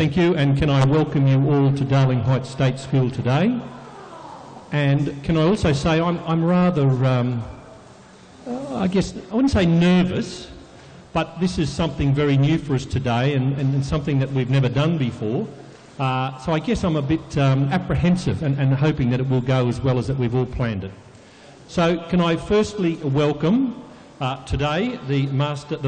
Thank you, and can I welcome you all to Darling Heights State School today. And can I also say I'm rather, I guess, I wouldn't say nervous, but this is something very new for us today and something that we've never done before. So I guess I'm a bit apprehensive and hoping that it will go as well as that we've all planned it. So can I firstly welcome today the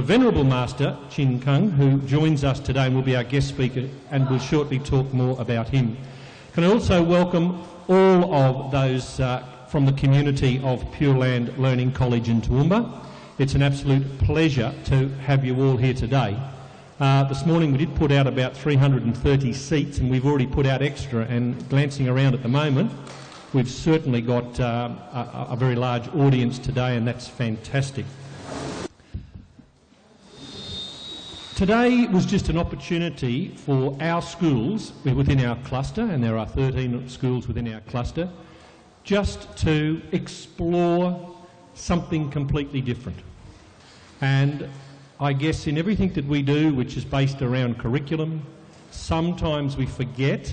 Venerable Master Chin Kung, who joins us today and will be our guest speaker, and we'll shortly talk more about him. Can I also welcome all of those from the community of Pure Land Learning College in Toowoomba. It's an absolute pleasure to have you all here today. This morning we did put out about 330 seats, and we've already put out extra, and glancing around at the moment, we've certainly got a very large audience today, and that's fantastic. Today was just an opportunity for our schools within our cluster, and there are 13 schools within our cluster, just to explore something completely different. And I guess in everything that we do, which is based around curriculum, sometimes we forget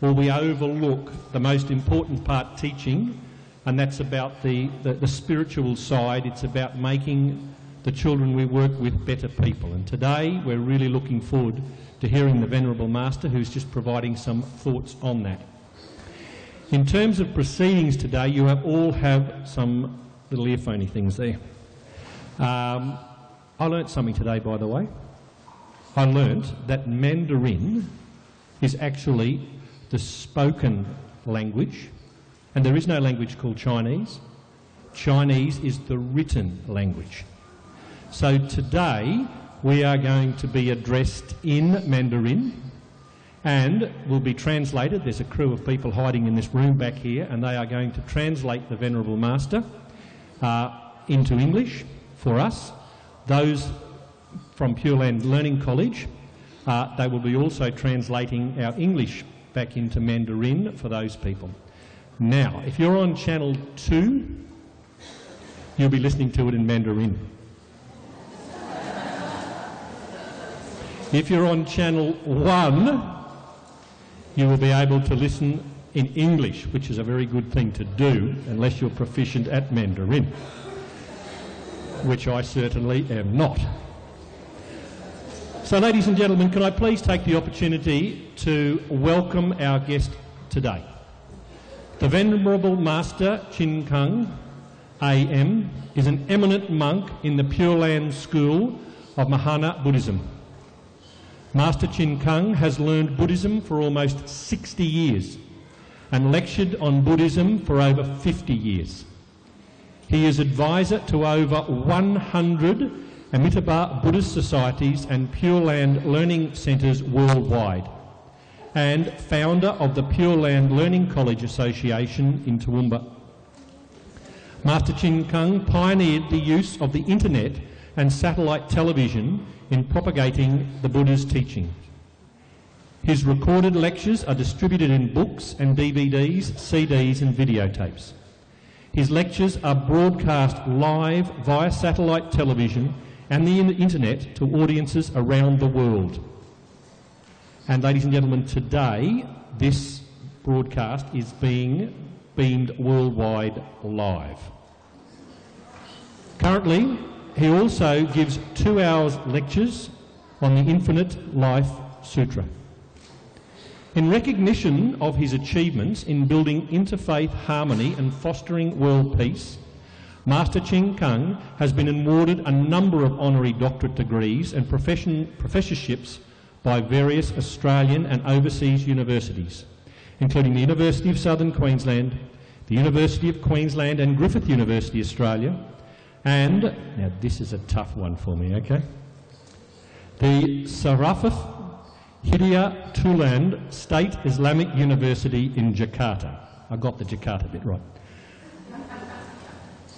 or we overlook the most important part, teaching, and that's about the spiritual side. It's about making the children we work with better people. And today we're really looking forward to hearing the Venerable Master, who's just providing some thoughts on that. In terms of proceedings today, you all have some little earphony things there. I learnt something today, by the way. I learnt that Mandarin is actually the spoken language, and there is no language called Chinese. Chinese is the written language. So today we are going to be addressed in Mandarin and will be translated. There's a crew of people hiding in this room back here, and they are going to translate the Venerable Master into English for us. Those from Pure Land Learning College, they will be also translating our English back into Mandarin for those people. Now, if you're on channel 2, you'll be listening to it in Mandarin. If you're on channel 1, you will be able to listen in English, which is a very good thing to do unless you're proficient at Mandarin, which I certainly am not. So, ladies and gentlemen, can I please take the opportunity to welcome our guest today. The Venerable Master Chin Kung, AM, is an eminent monk in the Pure Land School of Mahayana Buddhism. Master Chin Kung has learned Buddhism for almost 60 years and lectured on Buddhism for over 50 years. He is advisor to over 100 Amitabha Buddhist societies and Pure Land learning centres worldwide, and founder of the Pure Land Learning College Association in Toowoomba. Master Chin Kung pioneered the use of the internet and satellite television in propagating the Buddha's teachings. His recorded lectures are distributed in books and DVDs, CDs and videotapes. His lectures are broadcast live via satellite television and the internet to audiences around the world. And ladies and gentlemen, today this broadcast is being beamed worldwide live. Currently, he also gives 2 hours lectures on the Infinite Life Sutra. In recognition of his achievements in building interfaith harmony and fostering world peace, Master Chin Kung has been awarded a number of honorary doctorate degrees and professorships by various Australian and overseas universities, including the University of Southern Queensland, the University of Queensland and Griffith University, Australia, and, now this is a tough one for me, okay, the Sarafath Hidayatullah State Islamic University in Jakarta. I got the Jakarta bit right.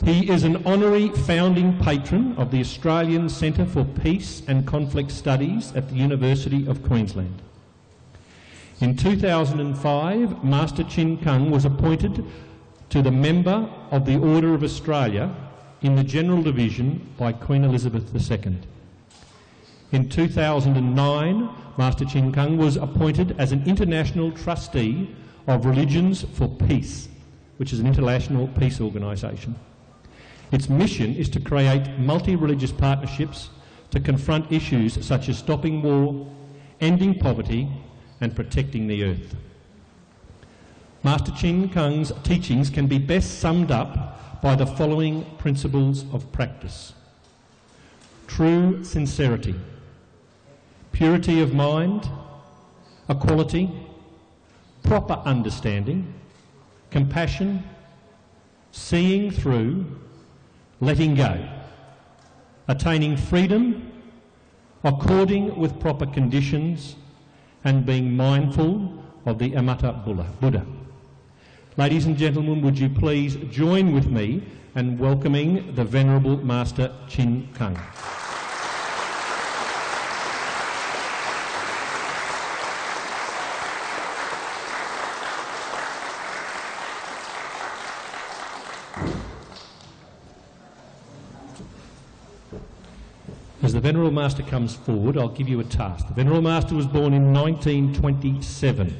He is an honorary founding patron of the Australian Centre for Peace and Conflict Studies at the University of Queensland. In 2005, Master Chin Kung was appointed to the member of the Order of Australia in the General Division by Queen Elizabeth II. In 2009, Master Chin Kung was appointed as an International Trustee of Religions for Peace, which is an international peace organisation. Its mission is to create multi-religious partnerships to confront issues such as stopping war, ending poverty and protecting the earth. Master Chin Kung's teachings can be best summed up by the following principles of practice: true sincerity, purity of mind, equality, proper understanding, compassion, seeing through, letting go, attaining freedom, according with proper conditions, and being mindful of the Amata Buddha. Ladies and gentlemen, would you please join with me in welcoming the Venerable Master Chin Kung. As the Venerable Master comes forward, I'll give you a task. The Venerable Master was born in 1927.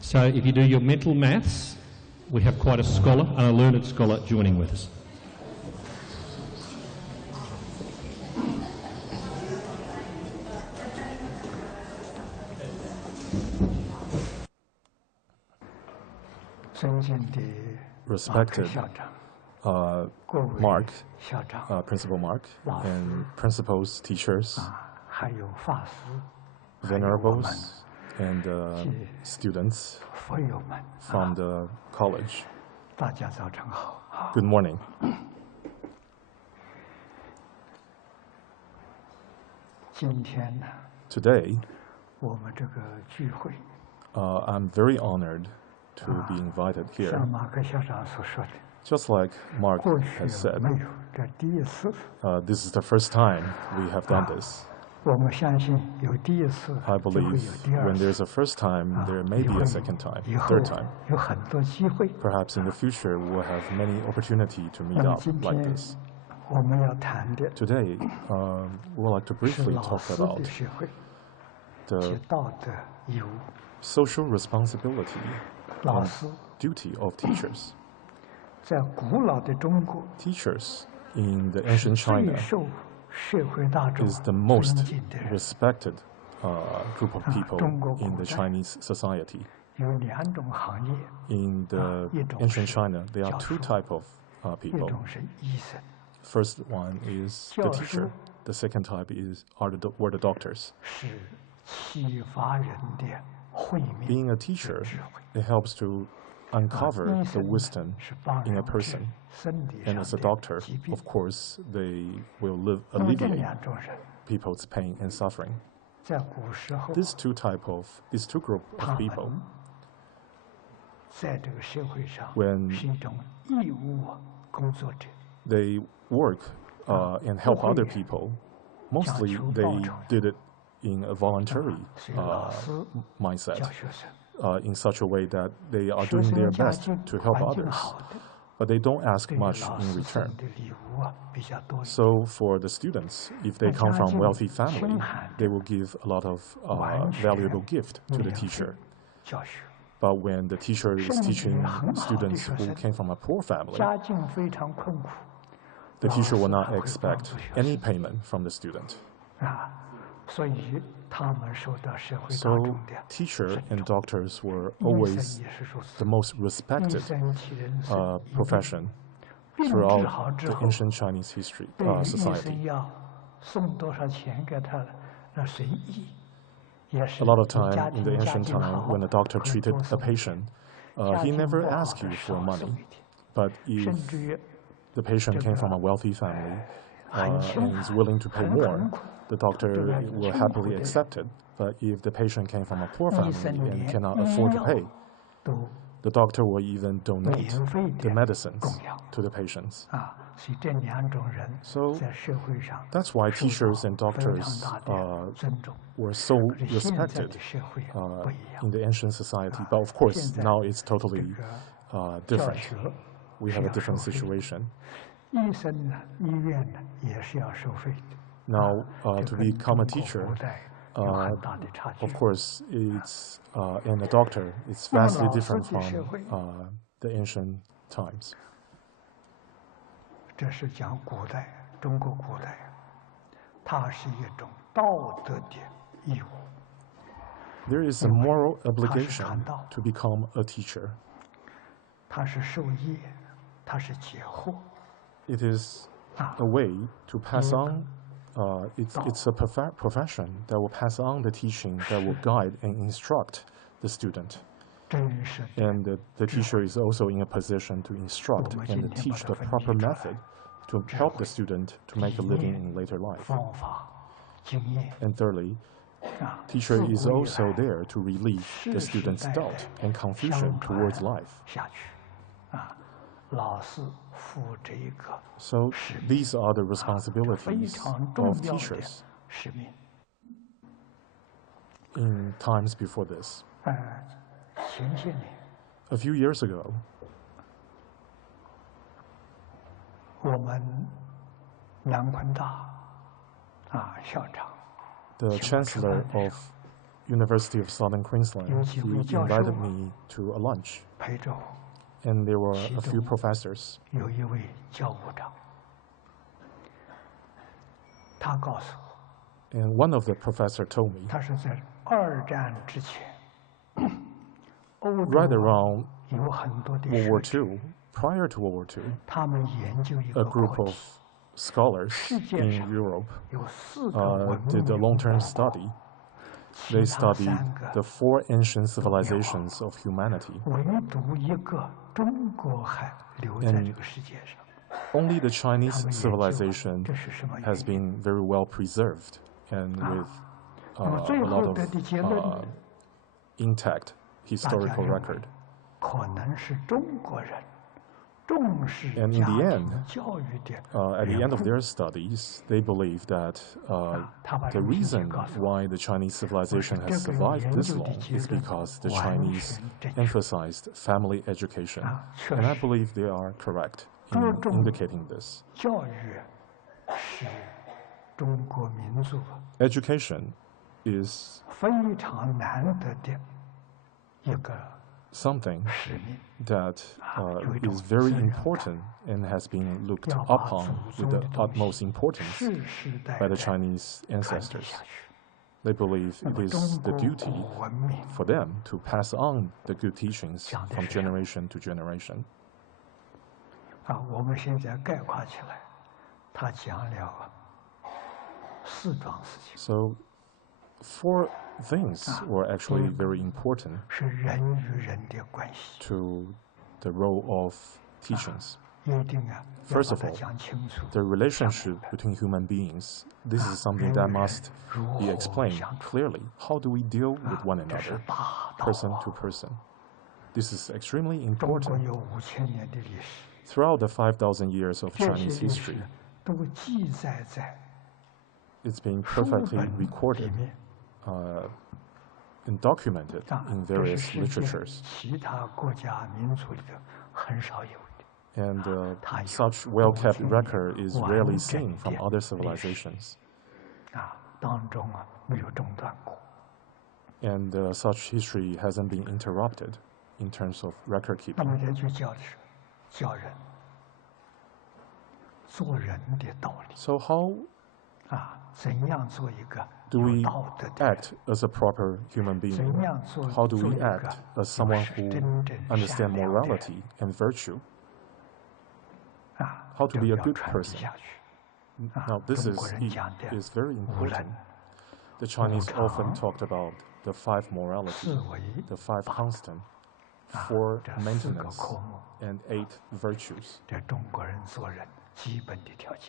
So if you do your mental maths, we have quite a scholar, and a learned scholar, joining with us. Respected Mark, Principal Mark, and principals, teachers, venerables, and students from the college. Good morning. Today, I'm very honored to be invited here. Just like Mark has said, this is the first time we have done this. I believe when there's a first time, there may be a second time, third time. Perhaps in the future, we'll have many opportunities to meet up like this. Today, we would like to briefly talk about the social responsibility and duty of teachers. Teachers in the ancient China is the most respected group of people in the Chinese society. In the ancient China, there are two types of people. First one is the teacher. The second type were the doctors. Being a teacher, it helps to uncover the wisdom in a person. And as a doctor, of course, they will alleviate people's pain and suffering. These two groups of people, when they work and help other people, mostly they did it in a voluntary mindset, in such a way that they are doing their best to help others, but they don't ask much in return. So for the students, if they come from wealthy family, they will give a lot of valuable gift to the teacher. But when the teacher is teaching students who came from a poor family, the teacher will not expect any payment from the student. So teachers and doctors were always the most respected profession throughout the ancient Chinese history society. A lot of time in the ancient time, when the doctor treated a patient, he never asked you for money. But if the patient came from a wealthy family and is willing to pay more, the doctor will happily accept it. But if the patient came from a poor family and cannot afford to pay, the doctor will even donate the medicines to the patients. So that's why teachers and doctors were so respected in the ancient society. But of course, now it's totally different. We have a different situation. Now, to become a teacher, of course, it's and a doctor. It's vastly different from the ancient times. 这是讲古代，中国古代，它是一种道德的义务。 There is a moral obligation to become a teacher. 它是授业，它是解惑。 It is a way to pass on. It's a profession that will pass on the teaching, that will guide and instruct the student. And the teacher is also in a position to instruct and teach the proper method to help the student to make a living in later life. And thirdly, teacher is also there to relieve the student's doubt and confusion towards life. So these are the responsibilities of teachers in times before this. A few years ago, the Chancellor of University of Southern Queensland, he invited me to a lunch. And there were a few professors. And one of the professors told me, right around World War II, prior to World War II, a group of scholars in Europe did a long-term study. They studied the 4 ancient civilizations of humanity. And only the Chinese civilization has been very well preserved and with a lot of intact historical record. And in the end, at the end of their studies, they believe that the reason why the Chinese civilization has survived this long is because the Chinese emphasized family education. And I believe they are correct in indicating this. Education is something that is very important and has been looked upon with the utmost importance by the Chinese ancestors. They believe it is the duty for them to pass on the good teachings from generation to generation. So 4 things were actually very important to the role of teachings. First of all, the relationship between human beings. This is something that must be explained clearly. How do we deal with one another, person to person? This is extremely important. Throughout the 5,000 years of Chinese history, it's been perfectly recorded and documented in various literatures. And such well-kept record is rarely seen from other civilizations. And such history hasn't been interrupted in terms of record keeping. So how do we act as a proper human being? How do we act as someone who understands morality and virtue? How to be a good person? Now, this is very important. The Chinese often talked about the 5 morality, the 5 constant, 4 maintenance, and 8 virtues.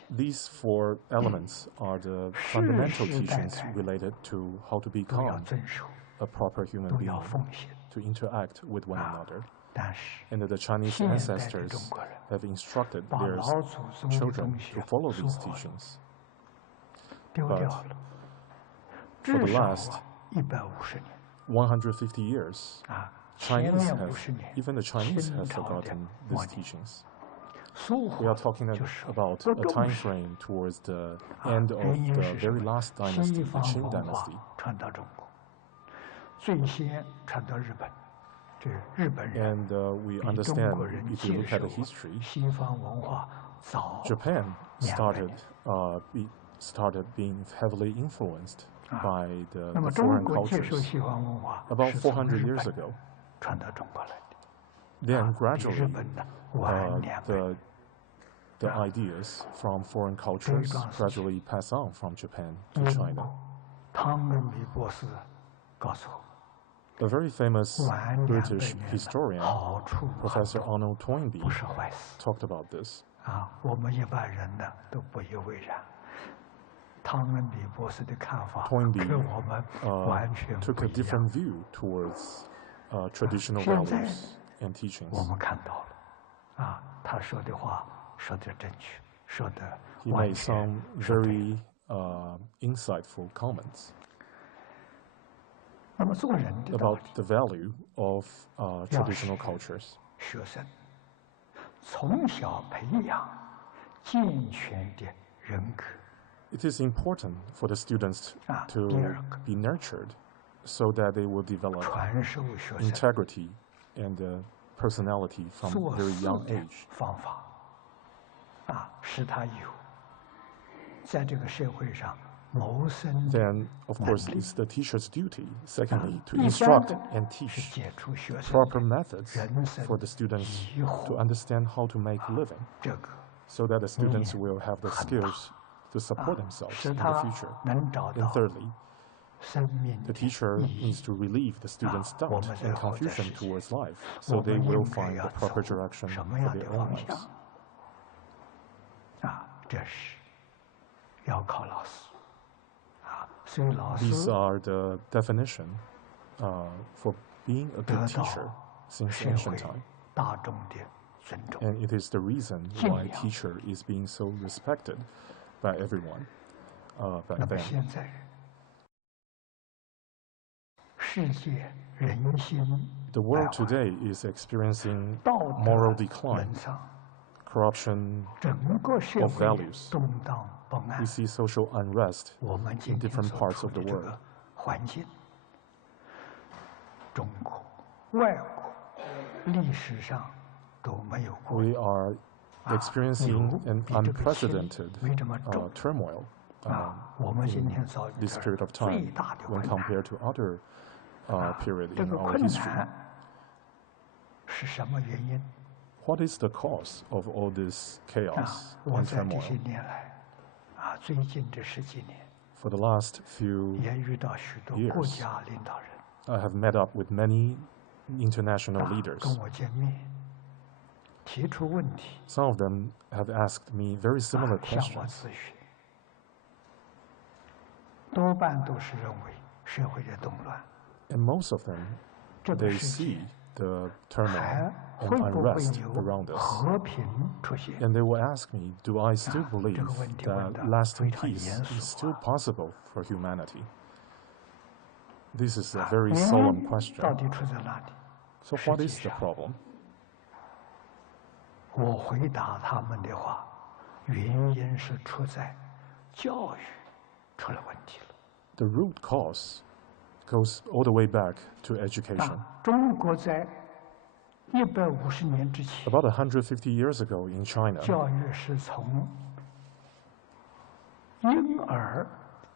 These 4 elements are the fundamental teachings related to how to become a proper human being, to interact with one another. And the Chinese ancestors have instructed their children to follow these teachings. But for the last 150 years, even the Chinese have forgotten these teachings. we are talking about a time frame towards the end of the very last dynasty, the Qing dynasty. 传到中国，最先传到日本，这日本人 And we 比中 understand, 国人 if you 接 look at 受 the history, 西方文化早 Japan 200 年。 started being heavily influenced by 那么 the 中 foreign 国接受 cultures 西方文化 about 是从 400日 years 本 ago. 传到中国来的， Then 比日 gradually, 本的晚2倍。 the ideas from foreign cultures gradually pass on from Japan to China. 汤恩比博士告诉我， A very famous 晚2 British 倍年的 historian, 好处很 Professor 多， Arnold Toynbee, 不是坏事 talked about this. 啊。我们一般人呢都不以为然。汤恩比博士的看法 Toynbee 跟我们完全 took 不 a 一样 different。view towards traditional 现在 values and 我 teachings. 们看到了，啊，他说的话说得正确，说得 He 完 made 全 some 是对的。 very insightful comments 那么做人的道 about 理， the value of traditional cultures. 学生从小培养健全的人格。 It is important for the students to 第二个 be nurtured so that they will develop 传授学生 integrity and personality from 做 very 事 young 的 age. 方法，使他有在这个社会上谋生的 Then, of course, it's the teacher's duty, secondly, to 一般 instruct 的 and 是 teach 解除学生 proper methods 人生 for the students 疑 to 惑， understand how to make a living 这个 so that the students will have the 很大。 skills to support themselves 使 in the 他 future. 能找 And 到 thirdly, 生命 the 的 teacher 意义 needs to relieve the students' doubt 我们最 and 后在 confusion 实践 towards life so 我 they 们 will 应该 find 要 the proper 走 direction 什么 for 样 their 的 own 方 lives. 向？这是要靠老师。所以老师 These are the definition for being a 得 good 到 teacher since 社 ancient 会 time. 大众的尊重。 And it is the reason 敬 why 仰。 teacher is being so respected by everyone 那 back 么 then. 现在世界人心 The 败 world 坏， today is experiencing 道 moral 德 decline, 沦丧， corruption. 整个社 of 会 values. 动荡不安 We。see social unrest 我们今 in 天 different 所 parts 处 of 的 the 这 world. 个环境，中国、外国历史上都没有过。 We are experiencing an 比这个心 unprecedented 没这么重 turmoil 我们今天遭遇 this 的 period of 最 time 大的 when 困难， compared to other period 这 in 个 our 困 history. 难是什么原因？ What is the cause of all this chaos 我 and 在这些 turmoil? 年来，最近这10几年， For the last few 也遇到许多 years 国家领导人 I have met up with many international 跟 leaders. 我见面，提出问题， Some of them have asked me very similar 向我 questions. 咨询，多半都是认为社会的动乱， And most of them, 这个 they 世 see 界 the 还 turmoil 会 and 不会 unrest 有 around us. 和平出现？ And they will ask me, do I still 这 believe 个问题 that 问得 lasting 非常 peace 严 is 肃 still possible for humanity? This is a 原 very 因 solemn 到 question. 底出在哪里？ So 实 what 际 is the 上 problem? 我回答他们的话，原因是出在教育出了问题了。 The root cause goes all the way back to education. 中国在150年之前， About 150 years ago in China, 教育是从婴儿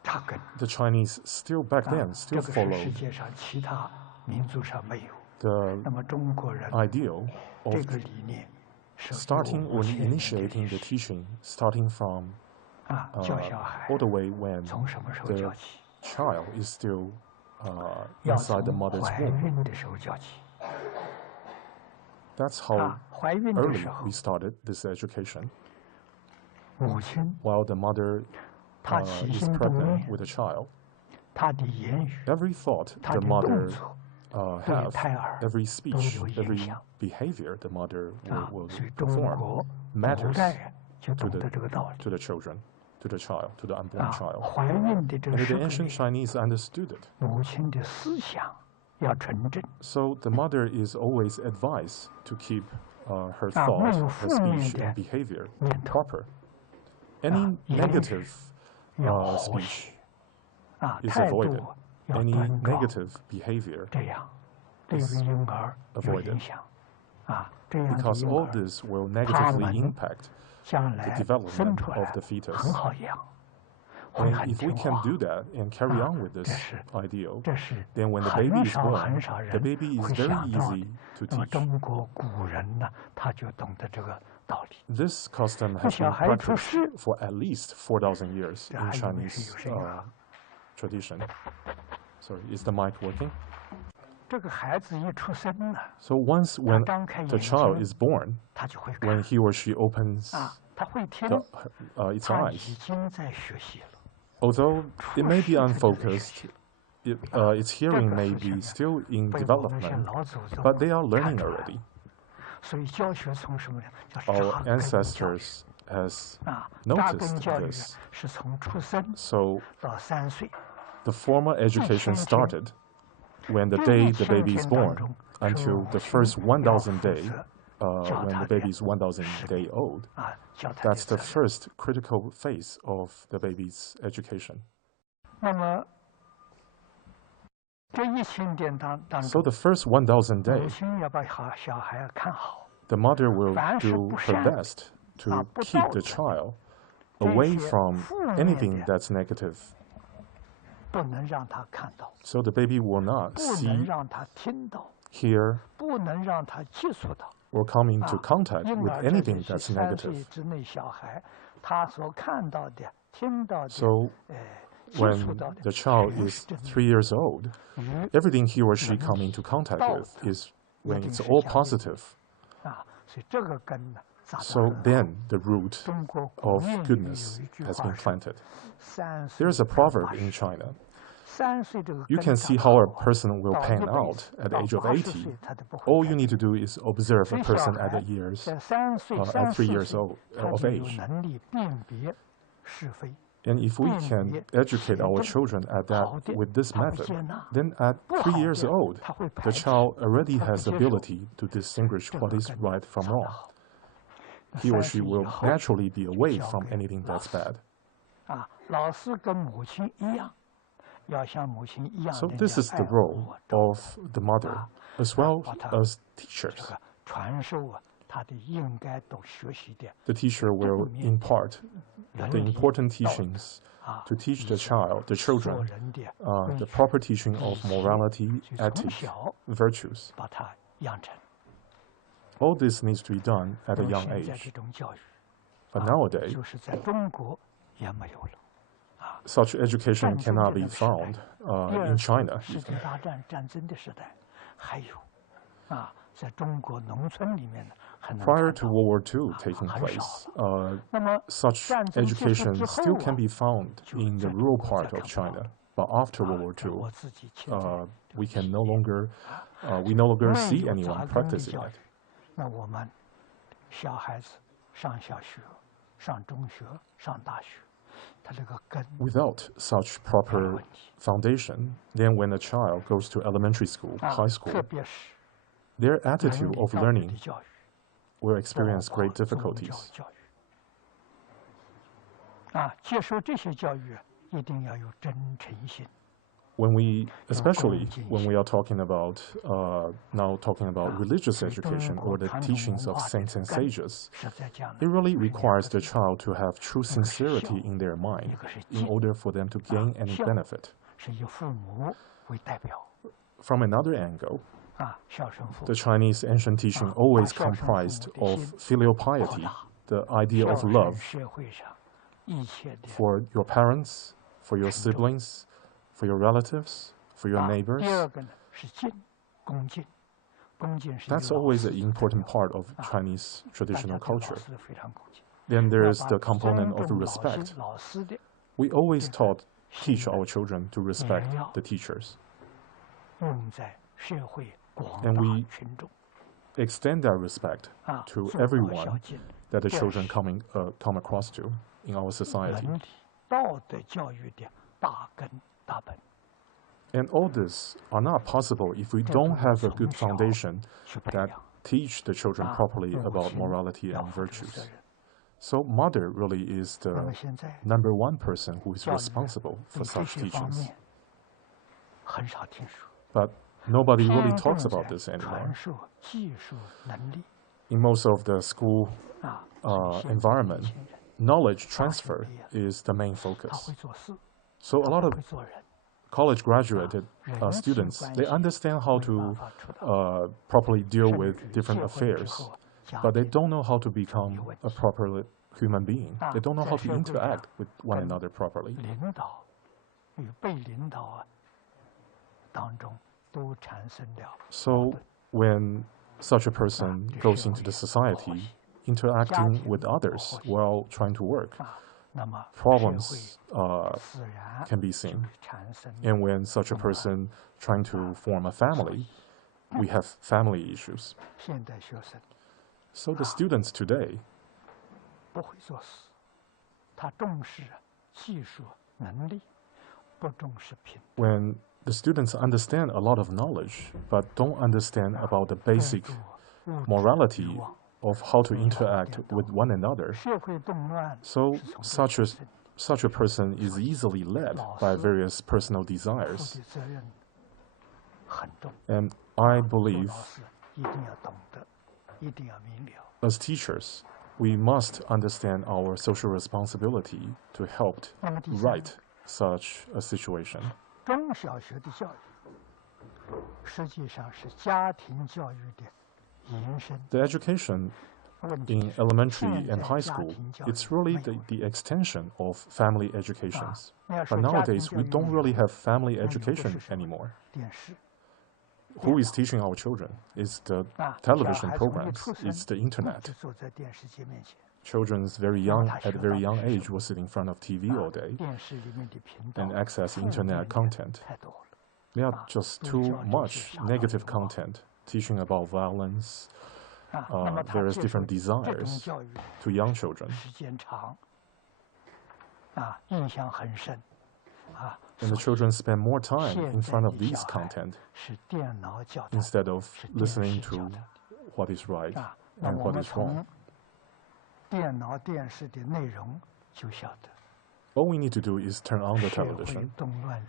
扎根， the Chinese still back then 这 still 个是世 followed 界上其他民族上没有。 the 那么中国人 ideal 这 of 个理念是 starting 有 or 5000年的 initiating 历 the 史 teaching, starting from 教小孩 all the way when 从什么时候 the 教起？ child is still 要 inside the 从 mother's 怀 womb. 孕的时候教起。 That's how 怀孕的 early 时候 we，started this education. 母亲 While the mother 她起 is 心动 pregnant 念， with a child, 她的言语， every thought 她 the 的动 mother 作 have, 对胎儿 every 都 speech, 有影 every 响 behavior the mother will 所以中 perform 国古 matters 代人就 to 懂 the 得这个道理 to the children, to the child, to the unborn child. 怀孕的这个 And 时 the 刻 ancient 里， Chinese understood it. 母亲的思想要纯正， So the mother is always advised to keep her thought, her speech, and behavior proper. Any negative speech is avoided. Any negative behavior is avoided. Because all this will negatively impact the development of the fetus. And if we can do that and carry on with this ideal, then when the baby is born, the baby is very easy to teach. This custom has been practiced for at least 4,000 years in Chinese tradition. Sorry, is the mic working? So once when the child is born, when he or she opens its eyes, although it may be unfocused, its hearing may be still in development, but they are learning already. Our ancestors has noticed this. So the formal education started when the day the baby is born until the first 1,000 day, when the baby is 1,000 day old. That's the first critical phase of the baby's education. So the first 1,000 days, the mother will do her best to keep the child away from anything that's negative. So the baby will not see, hear, or come into contact with anything that's negative. So when the child is 3 years old, everything he or she come into contact with is when it's all positive. So then the root of goodness has been planted. There's a proverb in China. You can see how a person will pan out at the age of 80. All you need to do is observe a person at 3 years old of age. And if we can educate our children at that with this method, then at 3 years old, the child already has the ability to distinguish what is right from wrong. He or she will naturally be away from anything that's bad. So this is the role of the mother as well as teachers. The teacher will impart the important teachings to teach the children, the proper teaching of morality, ethics, virtues. All this needs to be done at a young age. But nowadays, such education cannot be found in China. Prior to World War II taking place, such education still can be found in the rural part of China. But after World War II, we no longer see anyone practicing it. Without such proper foundation, then when a child goes to elementary school, high school, their attitude of learning will experience great difficulties. Especially when we are talking about religious education or the teachings of saints and sages, it really requires the child to have true sincerity in their mind in order for them to gain any benefit. From another angle, the Chinese ancient teaching always comprised of filial piety, the idea of love for your parents, for your siblings, for your relatives, for your neighbors. That's always an important part of Chinese traditional culture. Then there is the component of respect. We always teach our children to respect the teachers. And we extend that respect to everyone that the children come across to in our society. And all this are not possible if we don't have a good foundation that teach the children properly about morality and virtues. So mother really is the number one person who is responsible for such teachings. But nobody really talks about this anymore. In most of the school environment, knowledge transfer is the main focus. So a lot of college graduated students, they understand how to properly deal with different affairs, but they don't know how to become a proper human being. They don't know how to interact with one another properly. So when such a person goes into the society, interacting with others while trying to work, problems can be seen. And when such a person trying to form a family, we have family issues. So the students today, when the students understand a lot of knowledge, but don't understand about the basic morality of how to interact with one another, so such a person is easily led by various personal desires. And I believe, as teachers, we must understand our social responsibility to help right such a situation. The education in elementary and high school, it's really the extension of family educations. But nowadays, we don't really have family education anymore. Who is teaching our children? It's the television programs, it's the internet. Children at a very young age will sit in front of TV all day and access internet content. There are just too much negative content teaching about violence, various different desires to young children. And the children spend more time in front of these content instead of listening to what is right and what is wrong. All we need to do is turn on the television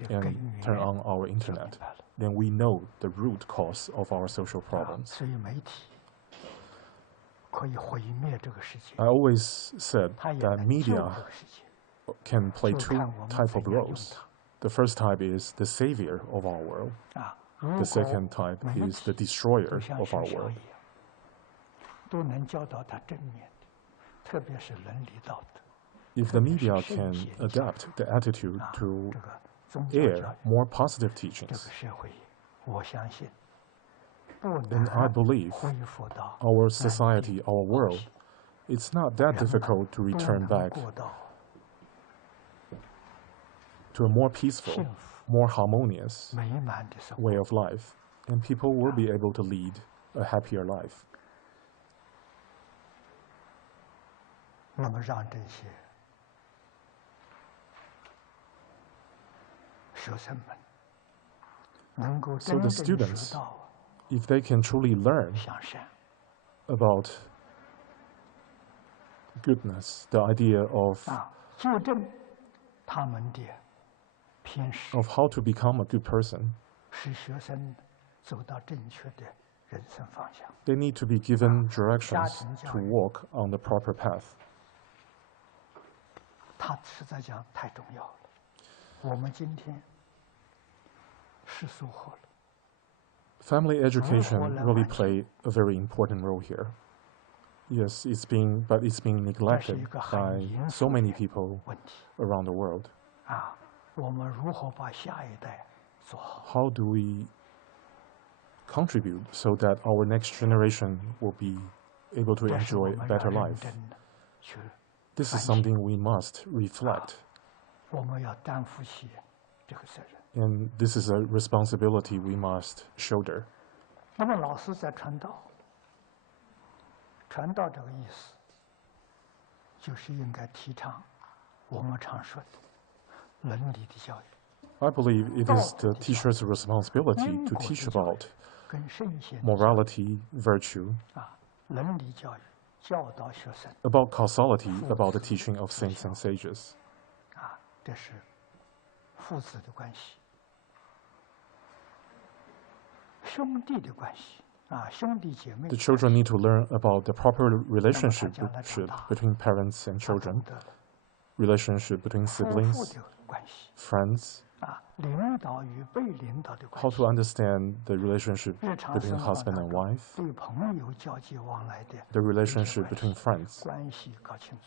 and turn on our internet. Then we know the root cause of our social problems. I always said that media can play two types of roles. The first type is the savior of our world. The second type is the destroyer of our world. If the media can adapt the attitude to air more positive teachings, then I believe our society, our world, it's not that difficult to return back to a more peaceful, more harmonious way of life, and people will be able to lead a happier life. So the students, if they can truly learn about goodness, the idea of how to become a good person, they need to be given directions to walk on the proper path. Family education really plays a very important role here. Yes, it's being neglected by so many people around the world. How do we contribute so that our next generation will be able to enjoy a better life? This is something we must reflect. And this is a responsibility we must shoulder. I believe it is the teacher's responsibility to teach about morality, virtue, 伦理教育教导学生 about causality, about the teaching of saints and sages. 这是父子的关系，兄弟的关系兄弟姐妹 The children need to learn about the proper relationship between parents and children, relationship between 夫妇 siblings, 的关系 friends, 领导与被领导的关 how 系 to understand the relationship 日常 between 生活 husband 当 and 中 wife, 对朋友交际往来的 the relationship between friends, 关系搞清楚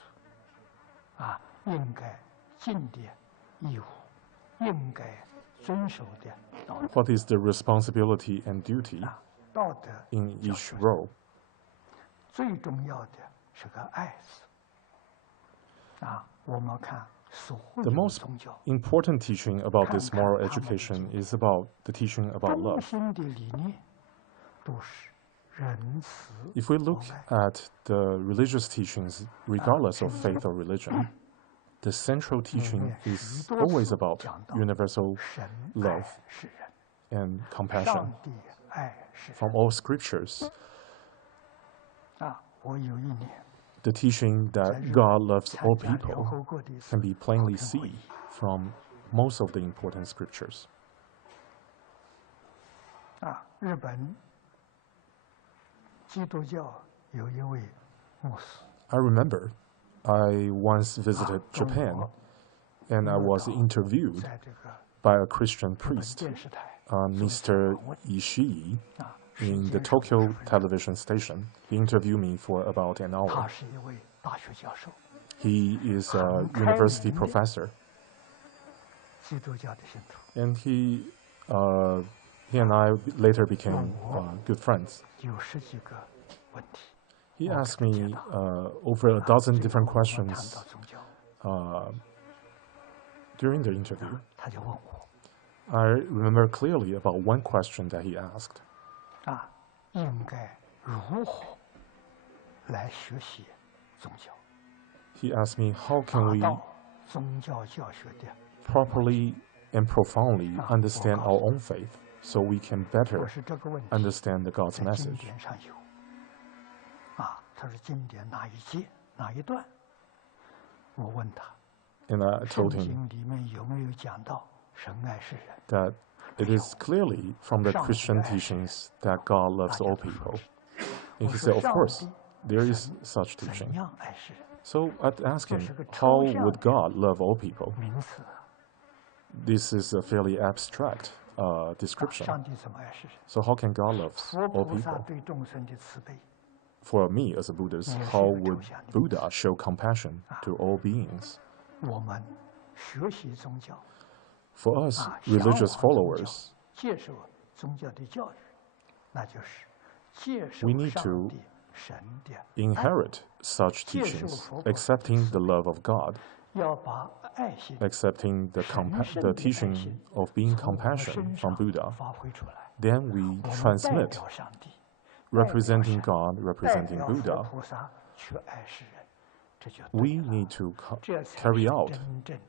应该尽的义务，应该遵守的道德 what is the responsibility and duty 道德 in 教 each 学 role. 最重要的是个爱字我们看所有 The 的 most 宗教 important teaching about this moral education is about the teaching about 中 love. 心的理念都是仁慈 If we look 博爱 at the religious teachings, regardless of faith or religion, the central teaching is always about universal 神 love 爱世人 and compassion 上帝爱世人 from all scriptures. 我有一年 The teaching 在 that 日 God loves 参 all 加联 people 合国的一次 can be plainly 讨论会 seen 议 from most of the important scriptures. 日本基督教有一位牧师 I remember I once visited 中 Japan 国 and I was 有 interviewed 在这个 by a Christian 日本 priest, 电视台 Mr. Ishii, 时 in the 间 Tokyo television station. He interviewed me for about an 他 hour. 是一位大学教授， He is a university Kindly. professor, 基督教的信徒， and he and I later became good friends. 有10几个问题。 He 我 asked 给他 me 解答 over a dozen 最 different 后我们谈 questions 到宗教， during the interview. 他就问我 I remember clearly about one question that he asked. 应该如何来学习宗教， He asked me, how can 达 we 到宗教教学的。 properly and profoundly understand our own faith so we can 我 better 是这个问题 understand the God's 在经 message? 典上有他说经典哪一节哪一段？我问他， And I 圣 told him 经里面有没有讲到神爱世人？ that it is clearly from the Christian teachings that God loves all people. And he said, of course, there is such 怎 teaching. 样爱世人？ So I'd ask him, how would God love all people? 名词， This is a fairly abstract description. 上帝怎么爱世人？ So how can God love 佛 all 菩萨 people? 对众生的慈悲， For me as a Buddhist, how would Buddha show compassion to all beings? 我们学习宗教 For us 向 religious 往宗教 followers, 接受宗教的教育，那就是接受 We need 上 to 帝神的爱， inherit such teachings, accepting the love of God, 要把爱心 accepting the 神圣 the 的爱 teaching 心 of being 从我们 compassion 身 from 上 Buddha. 发挥出来。 Then we 我们代 transmit, 表上帝， representing 代表 God, 神，代 representing 表佛 Buddha. 菩萨去爱世人，这就 We 对了。 need to 这才 carry 是 out 真正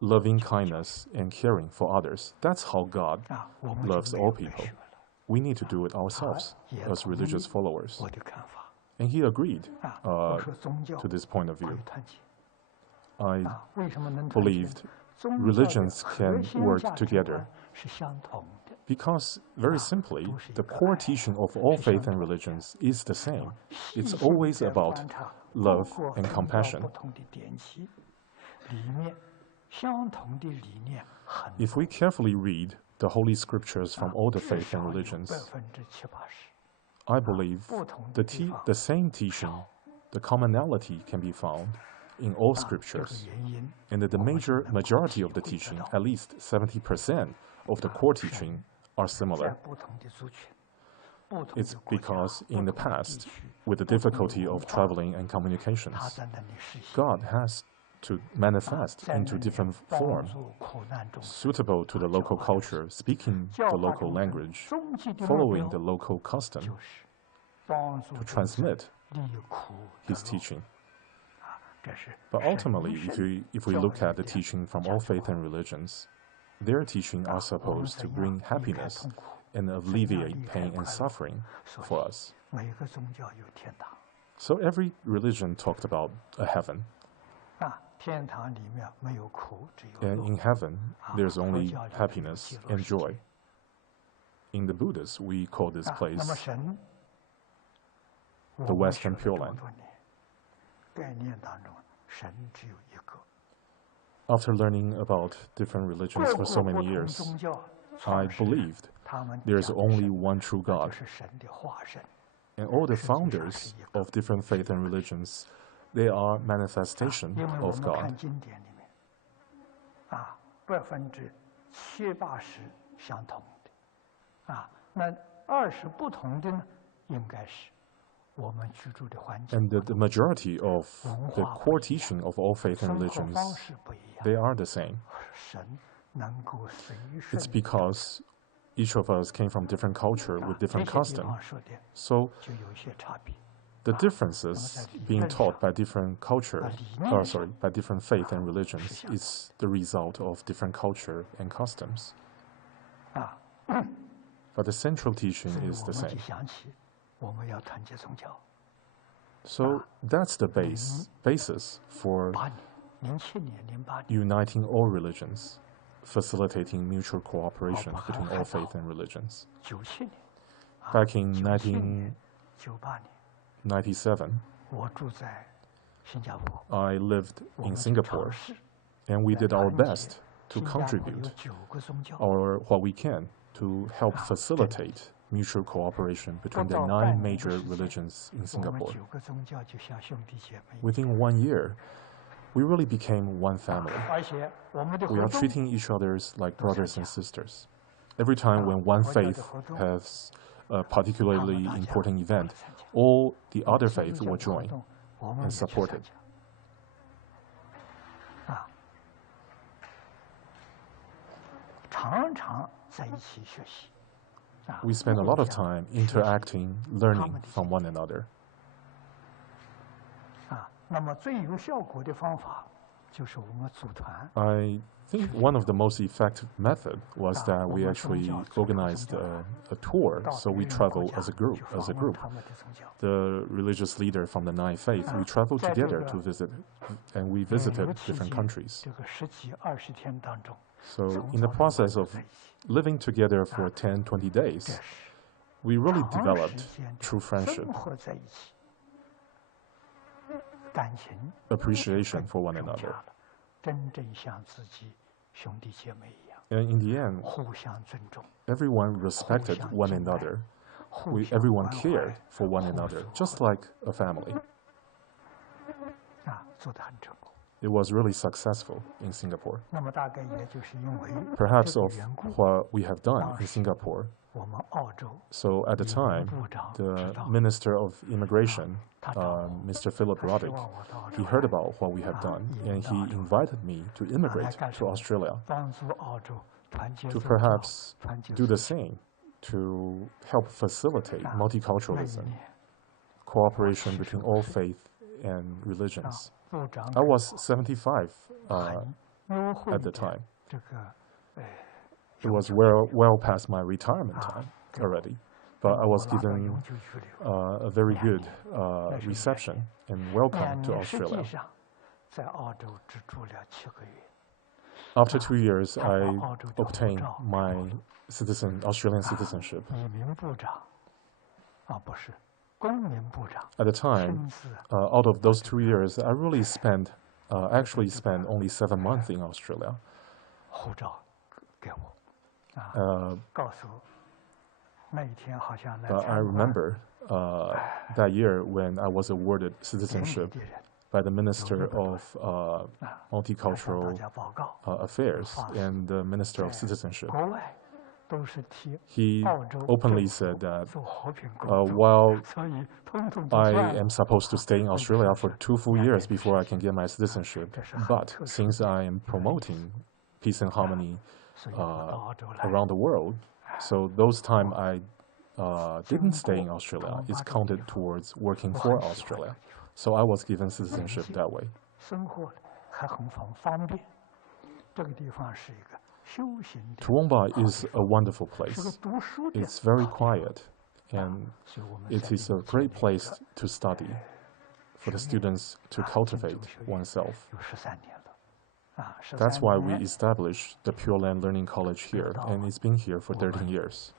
loving kindness and caring for others. That's how God 我们 loves 就没有 all 白 people. 学了。 We need to do it ourselves 他也 as 同意 religious followers. 我的看法 And he agreed 我说宗教 to this point of 可 view. 以团结 I 为什么能团结 believed 宗教的 religions 核 can 心 work 价值 together 观是相同的。 because, very simply, the core teaching of all faith and religions is the same. 细 It's 心 always 地 about 观察 love 透过 and 宗教 compassion. 不同的典籍里面相同的理念很 If we carefully read the Holy Scriptures from all the 至 faith 少 and 有 religions, 7%-80%。 I believe 不同的地方 the same teaching, the commonality can be found in all 这个 scriptures, 原因 and that the majority of the teaching, at least 70% of the core teaching, are 在 similar. 不同的族群、不同 It's 的国家、 because in the 不同的地 past, 区， with the 不同的 difficulty 文 of 化 traveling and 他 communications, 在那里实现， God has to manifest 在那 into 里 different 帮 form 助苦难中 suitable to the local culture, speaking 教 the 化 local 众生 language, 终极的目 following 标 the local custom 就是帮助 to 众生 transmit 离苦得 his 乐 teaching. 这是 But 神 ultimately, 圣 if we 教 look 育 at the 的 teaching from 价 all 值 faith 观 and religions, their teaching are 我们 supposed to 怎样 bring 离开 happiness 痛苦， and alleviate pain and suffering for us. 每个宗教有天堂 So every religion talked about a heaven. 啊，天堂里面没有苦，只有 And 乐 in heaven, there's 佛 only 教里 happiness 极乐 and 世界 joy. In the Buddhists, we call this 啊，那么 place 神， the 我们 Western 学了 Pure 这么 Land. 多年，概念当中，神只有一个， After learning about different religions 各 for so 个不 many 同 years, 宗教 I 创始人 believed 他们 there's 讲的 only 神 one true 那 God. 就是神的化身。 And all the 实际上 founders 是一个 of different faith and religions, they are 啊 manifestation 因为我 of 们 God. 看经典里面，啊70%-80%相同的，啊，那20不同的呢，应该是我们居住的环境 And 不 the 同， majority of the 文化不 core 一样， teaching of all faith and 生活 religions, 方式不一样， they are the same. 神能够随 It's 顺 because each of us came from different culture 啊 with 这 different 些地 custom. 方说的 So 就有一些差别。 the differences being taught by different culture, by different faith and religions, is the result of different culture and customs. 啊， But the central 所 teaching 以 is 我 the 们就 same. 想起我们要团结宗教。 So that's the basis for 07年、08年， uniting all religions, facilitating mutual cooperation between all faith and religions. 97年，啊 Back in 97年、98年， 1997, 我住在新加坡， I lived 我 in 们去尝 Singapore, 试 and we 来 did our 团结 best to 新加坡有 contribute 9个宗教， or what we can to help facilitate mutual cooperation 不 between the 到 nine 半年的 major 时间， religions in 我们 Singapore. 9个宗教就像兄弟姐妹一样， Within 1 year, we really became one family. 而且我们的 We 活 are 动 treating each others like brothers and sisters. Every time when one faith has a particularly important event, all the other 基督 faith 教 will 的活 join. 动，我们 and 也去 support 参 it. 加。啊，常常在一起学习。啊， We spend a lot of 互相 time 学习 interacting, learning from one another. 啊，那么最有效果的方法就是我们组团。 I think one of the most effective method was that we actually organized a tour, 到 so 别 we 人 travel 国家 as a group. 去访问他们的宗教。 The religious leader from the nine faith, we traveled together to visit, and we 旅 visited 游期 different 间 countries. 这个10几20天当中， So 从 in the 早到晚 process 都 of 在一起， living together for 10, 20这 days, 是 we really 长 developed 时间 true 的 friendship, 生活在一起，感情 appreciation 更 for one 增加 another. 了，真正像自己兄弟姐妹一样， And in the end, 互相尊重， everyone respected one another. 互相 Everyone 关怀 cared for one 互 another, 助 just like a family. 啊，做得很成功。 It was really successful in Singapore. 那么大概也就是因为 Perhaps 这个 of 缘故， what we have done in Singapore. 我们澳洲 So at the 移民 time, 部长知 the 道， Minister of Immigration, 他找我， Mr. Philip 他希 Roddick, 望我到澳 he 洲 heard 来 about what we have done, 移民 and 到 he 澳洲， invited me to 来 immigrate 干什 to 么？ Australia 帮助澳洲团结 to 宗教， perhaps 团结 do the 宗教 same to help facilitate 啊那一 multiculturalism, 年 cooperation between all faith and 啊 religions. 部长 I 给 was 我 75 很优惠 at the 的 time. 这个 It was well past my retirement 啊 time 给我 already, but I 我 was 拿到 given 永久居留。 a very good 那是 reception and welcome 2 to 年实际 Australia. 上在澳洲只住了7个月。 After 2 years, 他 I 把澳洲的护 obtained 照 my Australian citizenship. 移民部长啊，不是公民部长 At the time, 亲自 out of those 2 years, I really actually spent only 7 months in Australia. 护照给我，啊， Uh, 告诉我那一天好像来 but I 参观 remember that year when I was awarded 典礼 citizenship 的人 by the Minister of 啊，来向大 Multicultural 家报告， Affairs and the Minister of 在 Citizenship. 国外都是替 He 澳洲 openly 政府 said that 做和平工 uh, 作， while 所以统统都 I 算 am 了。 supposed to stay in Australia for 2 full years before I can get my citizenship, 这是很 but 特殊 since 的 I am promoting peace and harmony 所以我到澳洲来， around the world, so those time I didn't stay in Australia. It's counted towards working 我 for 很喜欢这 Australia. 个地方 So I was given citizenship that way. 生活还很方便。这个地方是一个 Tuwongba is a wonderful place. It's very quiet, and it is a great place to study, for the students to cultivate oneself. That's why we established the Pure Land Learning College here, and it's been here for 13 years.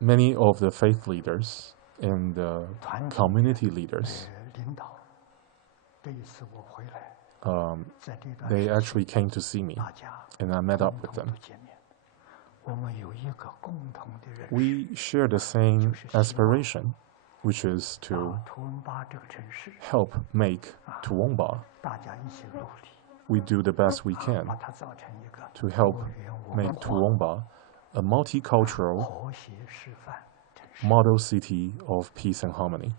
Many of the faith leaders and the community leaders, they actually came to see me, and I met up with them. We share the same aspiration, which is to help make Tuwongba. We do the best we can to help make Tuwongba a multicultural model city of peace and harmony.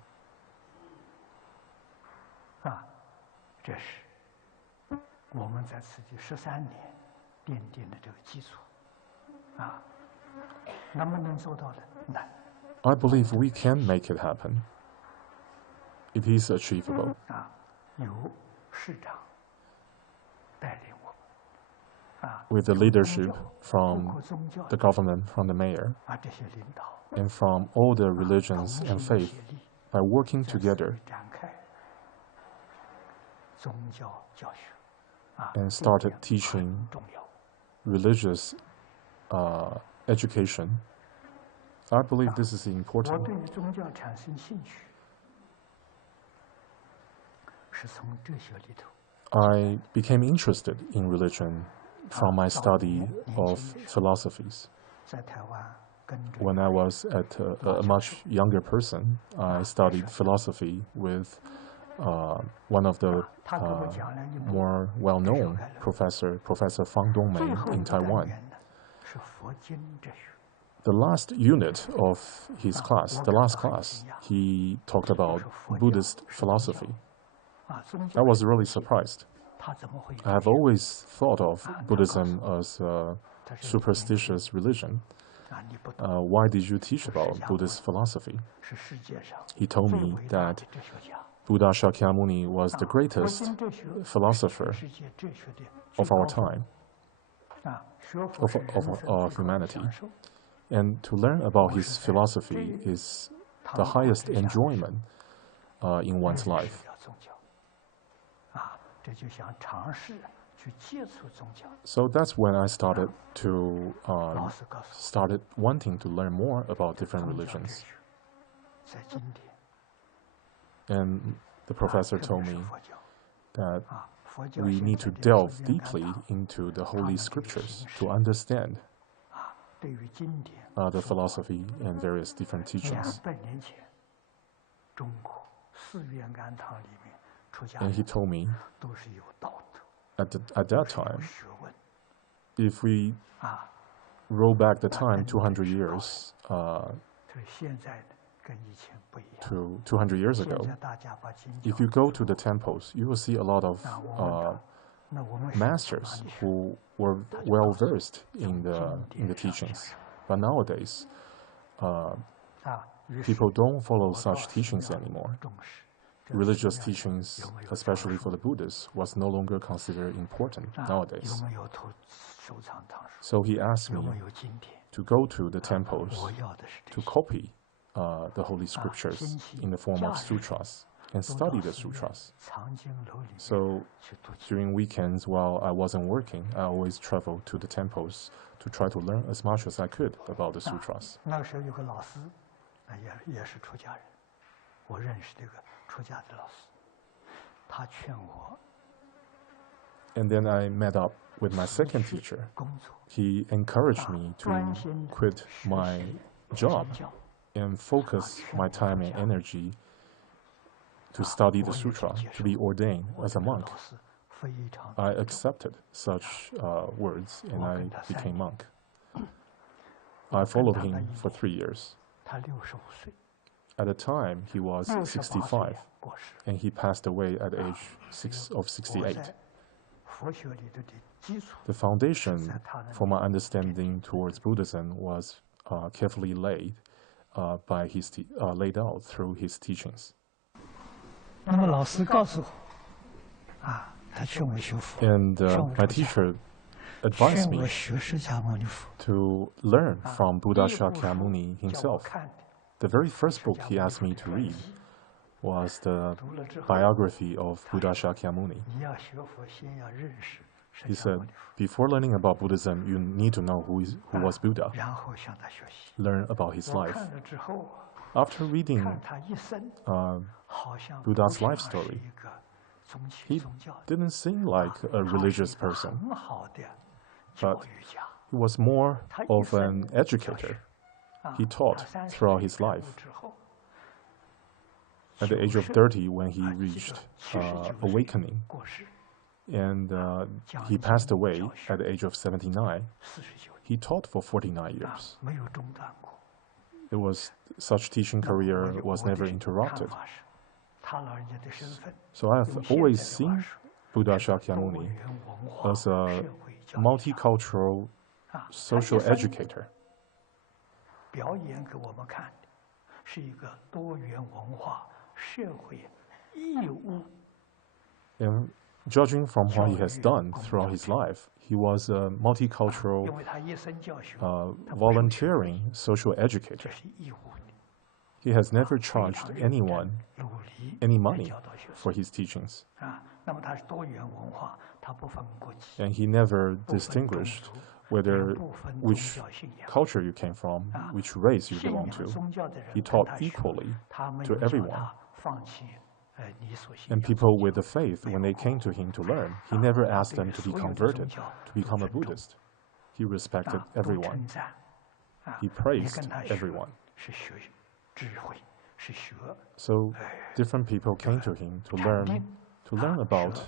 I believe we can make it happen. It is achievable. With the leadership from the government, from the mayor, and from all the religions and faith, by working together and started teaching religious education, I believe this is important. I became interested in religion from my study of philosophies. When I was a much younger person, I studied philosophy with one of the more well-known Professor Fang Dongmei in Taiwan. The last unit of his class, the last class, he talked about Buddhist philosophy. I was really surprised. I have always thought of Buddhism as a superstitious religion. Why did you teach about Buddhist philosophy? He told me that Buddha Shakyamuni was the greatest philosopher of our time, of humanity. And to learn about his philosophy is the highest enjoyment in one's life. So that's when I started wanting to learn more about different religions. And the professor told me that we need to delve deeply into the Holy Scriptures to understand the philosophy and various different teachings. And he told me at that time, if we roll back the time 200 years to 200 years ago, if you go to the temples, you will see a lot of masters who were well versed in the teachings. But nowadays, people don't follow such teachings anymore. Religious teachings, especially for the Buddhists, was no longer considered important nowadays. So he asked me to go to the temples to copy the Holy Scriptures in the form of sutras and study the sutras. So during weekends, while I wasn't working, I always traveled to the temples to try to learn as much as I could about the sutras. And then I met up with my second teacher. He encouraged me to quit my job and focus my time and energy to study the sutra, to be ordained as a monk. I accepted such words and I became monk. I followed him for 3 years. At the time, he was 65, and he passed away at the age of 68. The foundation for my understanding towards Buddhism was carefully laid laid out through his teachings. 那么老师告诉我，他劝我学佛， And my teacher advised 劝我 me 学释迦牟尼佛。 to learn from Buddha Shakyamuni 叫我 himself. 看的 The very first book he asked me to read was the biography of Buddha Shakyamuni. 你要学佛，先要认识释 He 迦 said, 牟尼佛， before learning about Buddhism, you need to know who was Buddha, 然后向他学习。 learn about his 我 life. 看了之后， After reading 看他一生 uh, 好像 Buddha's 不像 life story, 是一个宗 he 教的， didn't seem like a religious 他 person. 是一个很好的教 But 育家。 He was more of an educator. He taught 他30 throughout his 开悟 life. 之后 At the age of 30, when he reached 79 awakening, 过世， and he passed away at the age of 79, 49年 he taught for 49 years. 没有中断过。 It was such teaching career 我 was 的 never 看 interrupted. 法是，他老人家的身份， So I have 用现 always 在的话 seen 说， Buddha 是多 Shakyamuni 元文化 as a 社会教育家 multicultural 啊，他 social 一生 educator. 表演给我们看的，是一个多元文化社会义务 And judging from what he has done throughout his life, he was a multicultural 因为他一生教学，他不收 volunteering social 这 educator. 是义务的， He has never 非 charged 常认真 anyone 努力 any 来 money 教导学 for 生 his teachings, 啊。那么他是多元文化，他不分国籍， and he never 不分种 distinguished 族， whether 也不分宗 which 教信仰。 culture you came from, which race you 信 belong 仰 to. 宗教的人 He 跟 taught 他学 equally 他没 to 有叫 everyone. 他放弃你所信 And 仰的 people 宗 with 教 the faith, when they came to him to learn, he never asked them to be converted, to become a Buddhist. He respected 啊，都 everyone. 称赞啊， He 也 praised 跟他学 everyone. 是学智慧，是学 So different people came to him to learn about 学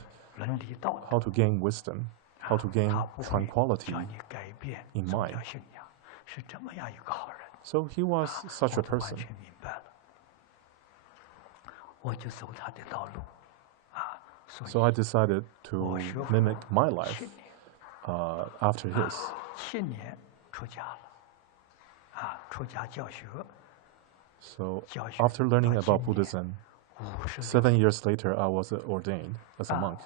伦理道德。 how to gain wisdom, how to gain 他不会 tranquility 叫你改变 in 宗 mind. 教信仰，是这么样一个好人。 So he was such a 我就完 person. 全明白了，我就走他的道路啊。所 So 以 I decided to 我学佛 mimic my life 7年， after his. 7年出家了啊，出家教学 So 教学 after learning 到 about 今年 Buddhism, 56 7 years later, I was ordained as a Ah. monk.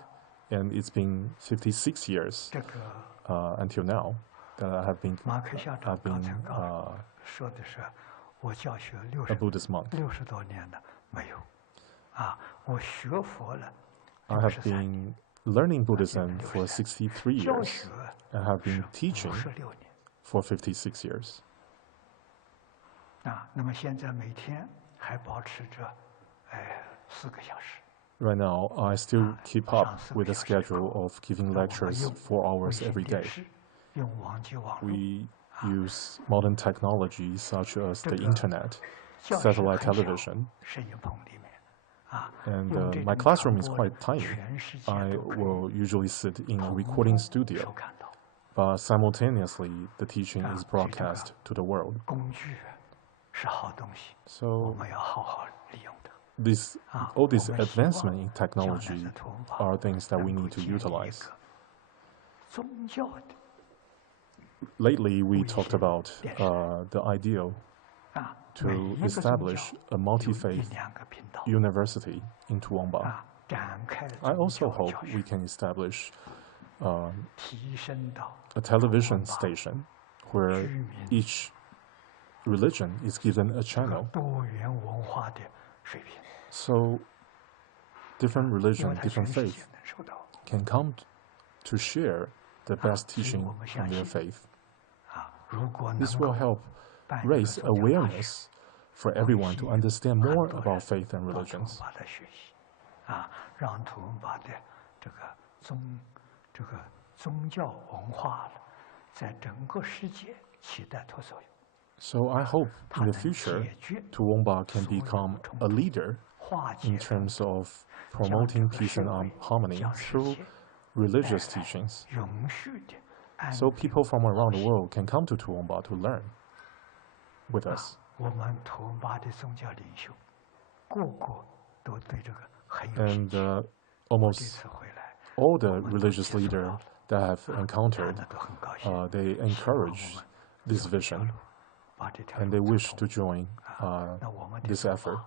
And it's been 56 years 这个 until now that I have been, 马克校长 I've 刚 been 才告诉我说的是，我教学 a Buddhist monk. 60多年了没有啊，我学佛了 I have 63 been learning Buddhism for 63教 years 学 and have 是 been teaching 56年 for 56 years. 啊。那么现在每天还保持着4个小时。 Right now, I still keep up with the schedule of giving 那我们 lectures 用 4 hours 卫星 every 电 day. 视，用网际网络， We use modern technology such as the Good. internet, 教室 satellite 很小 television, 摄影棚里面啊， and 用这 my 种 classroom 传 is 播 quite 呢 tiny. 全世界 I 都可以 will usually sit in a 同步 recording studio, 收看到。 but simultaneously the teaching is Ah, 所以这个 broadcast to the world. 工具是好东西，我 So 们要好好利用它。 this, 啊， all 我 these 们希望 advancement in 将来 technology 的图文化 are things that we 能够 need to 建立一 utilize. 个宗教的 Lately, we we talked should- about yes. the ideal 啊， to 每一个宗教 establish a 有multi-faith 1-2个频道 university in Toowoomba. 啊，展开 I 宗 also 教 hope 教 we 学， can establish 提升到 a television 中文吧 station where 居民 each religion is given a 这个 channel. 多元文化的水平， So different 因为 religion, 它全 different 世 faith 界能收到 can come to share the best teaching 我们 from 相 their 信 faith. 啊。如果 This 能 will 够 help 办一个 raise 宗教大学 awareness for everyone to understand 很 more 多 about 人 faith and 到图文 religions. 巴的学习啊，让图文巴的这个宗教文化了，在整个世界起带头作用。 So I hope 它 in 能 the future 解决 Toowoomba can 所有 become 冲 a 突 leader 化解 in 纷 terms 争 of 将这 promoting 个 peace 社 and 会 harmony 将世 through 界 religious 带来 teachings. 永续的安 So 定 people from around the world can come to Toowoomba to learn with 啊 us. 我们图文巴的宗教领袖，个个都对这个很有兴 And 趣。这 almost 次回来， all the religious leaders that have encountered, they encourage this vision, and they wish to join this effort.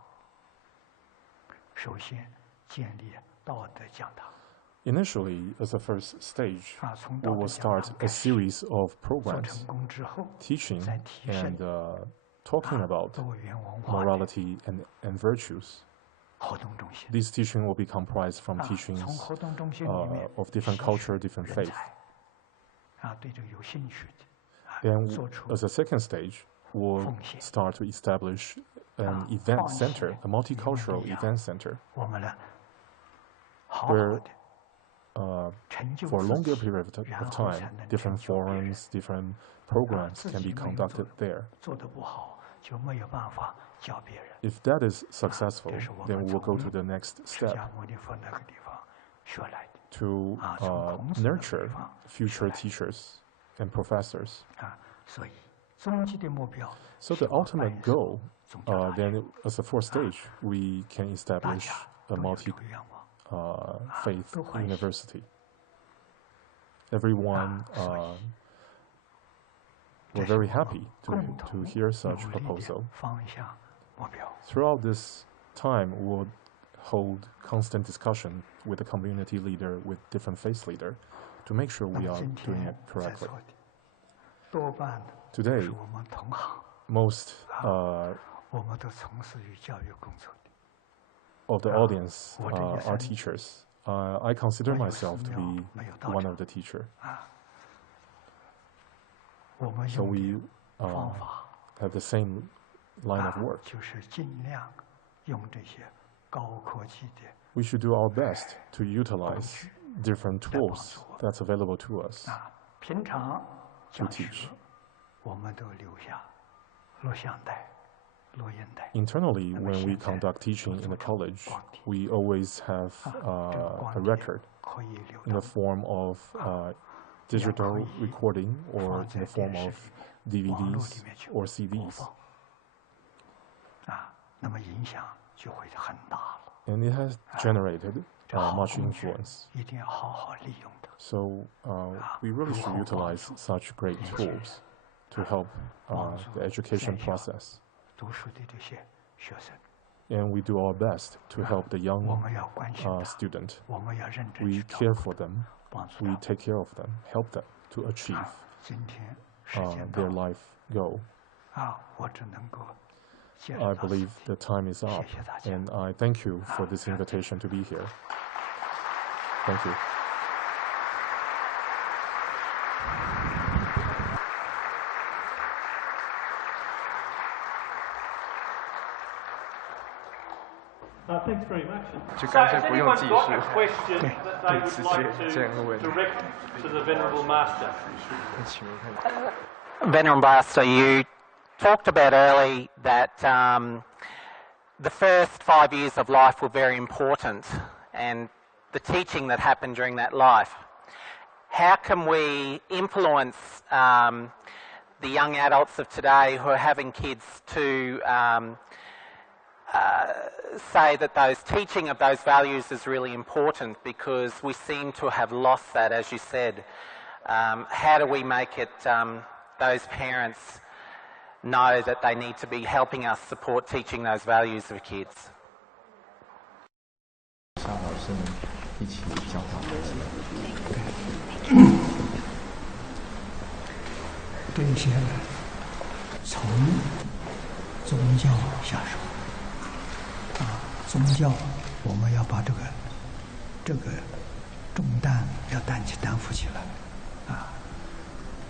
Initially, as a first stage, we will start a series of programs teaching and talking about morality and virtues. These teachings will be comprised from teachings of different culture, different faith. Then, as a second stage, we'll start to establish an event center, a multicultural event center, where for a longer period of time, different forums, different programs can be conducted there. If that is successful, then we'll go to the next step to nurture future teachers and professors. So the ultimate goal, then as a fourth stage, we can establish a multi-faith university. Everyone were very happy to hear such proposal. Throughout this time, we'll hold constant discussion with the community leader, with different faith leader, to make sure we are doing it correctly. Today, most of the audience are teachers. I consider myself to be one of the teachers. So we have the same line of work. We should do our best to utilize different tools that's available to us to teach. Internally, when we conduct teaching in the college, we always have a record in the form of digital recording or in the form of DVDs or CDs. And it has generated much influence. So we really should utilize such great tools to help the education process. And we do our best to help the young student. We care for them, we take care of them, help them to achieve their life goal. I believe the time is up, and I thank you for this invitation to be here. Thank you. Thanks very much. So, has anyone got a question that they would like to direct to the Venerable Master? Venerable Master, you talked about early that the first 5 years of life were very important, and the teaching that happened during that life. How can we influence the young adults of today who are having kids to say that those teaching of those values is really important, because we seem to have lost that, as you said. How do we make it, those parents know that they need to be helping us support teaching those values of kids? 这些呢，从宗教下手。宗教我们要把这个重担要担负起来，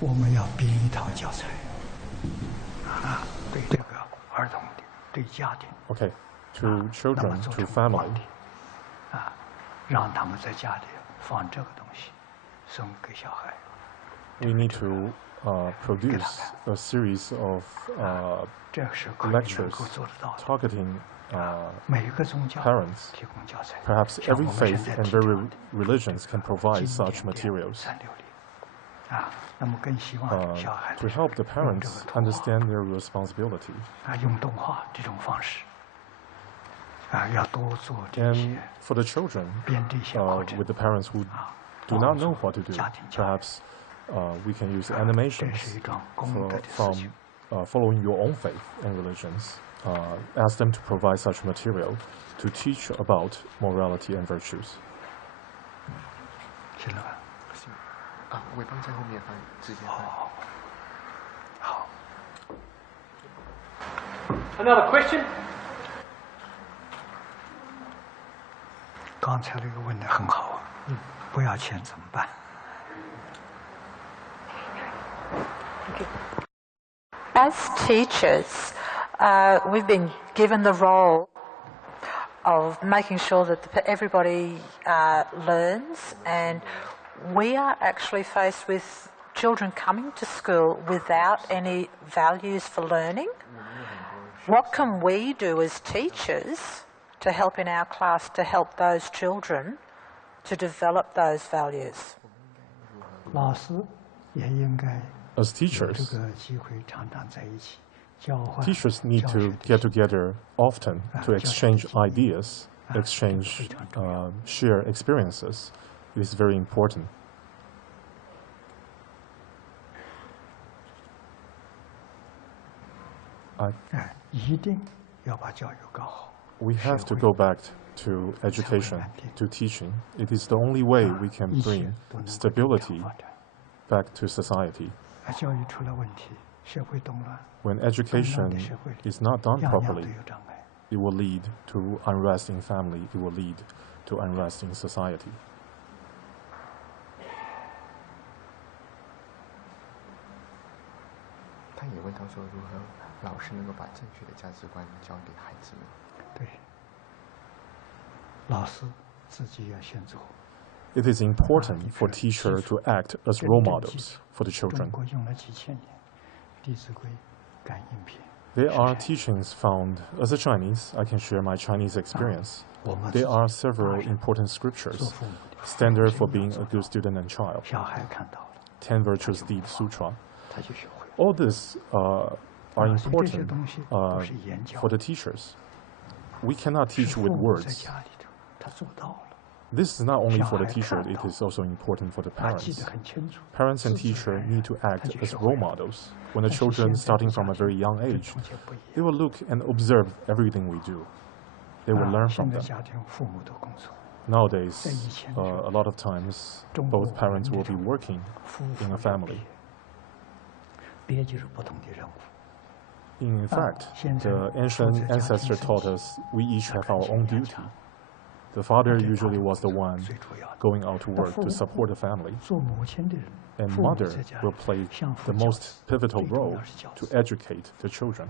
我们要编一套教材，对这个儿童的，对家庭。Okay, to children, to family. 让他们在家里放这个东西，送给小孩。We need to produce a series of lectures targeting parents. Perhaps every faith and every religions can provide such materials to help the parents understand their responsibility. And for the children, with the parents who do not know what to do, perhaps we can use animations from following your own faith and religions. Ask them to provide such material to teach about morality and virtues. 行了吧？尾帮在后面翻，直接翻。好。Another question? 刚才那个问的很好，不要钱怎么办？ As teachers, we've been given the role of making sure that everybody learns, and we are actually faced with children coming to school without any values for learning. What can we do as teachers to help in our class to help those children to develop those values? 老师也应该 As teachers, 这个机会常常在一起交换。 teachers need to get together often to exchange ideas, exchange, share experiences. It is very important. We have to go back to education, to teaching. It is the only way we can bring stability back to society. When education is not done properly, it will lead to unrest in family, it will lead to unrest in society. 他也问到说，如何老师能够把正确的价值观教给孩子们？对，老师自己要先做。 It is important for teachers to act as role models for the children. 中国用了几千年，《弟子规》、感应篇。 There are teachings found. As a Chinese, I can share my Chinese experience. There are several important scriptures, standard for being a good student and child. 小孩看到了， 10 Virtues Deed Sutra. 他就学会了。 All this are 所以这些 important 东西都是言教 for the teachers. We cannot 是 teach 父 with 母在 words. 家里头，他做到了， This is not only for the 小孩 teacher, 看 it 到 is also important for the 他记 parents. 得很清楚。 Parents and 自自 teacher 然 need to 然 act 他就 as 学 role 会了。 models. When the 但是 children, 现在的 starting 家 from a 庭 very young 跟 age, 从前不一样。 they will look and observe everything we do. They will learn 现 from 在 them. 家庭父母都工作， Nowadays, 在以前的时候， a lot of times, 中国 both parents 文 will be 这种 working 夫 in 妇 a 有 family. 别就是不同的任务。 In fact, the ancient ancestor taught us we each have our own duty. The father usually was the one 最主要的， going out to work to support the family, 做母亲的人， and 父母 mother 在家 will 里 play 相夫 the 教 most 子， pivotal 最重 role 要是教 to 子。 educate the children.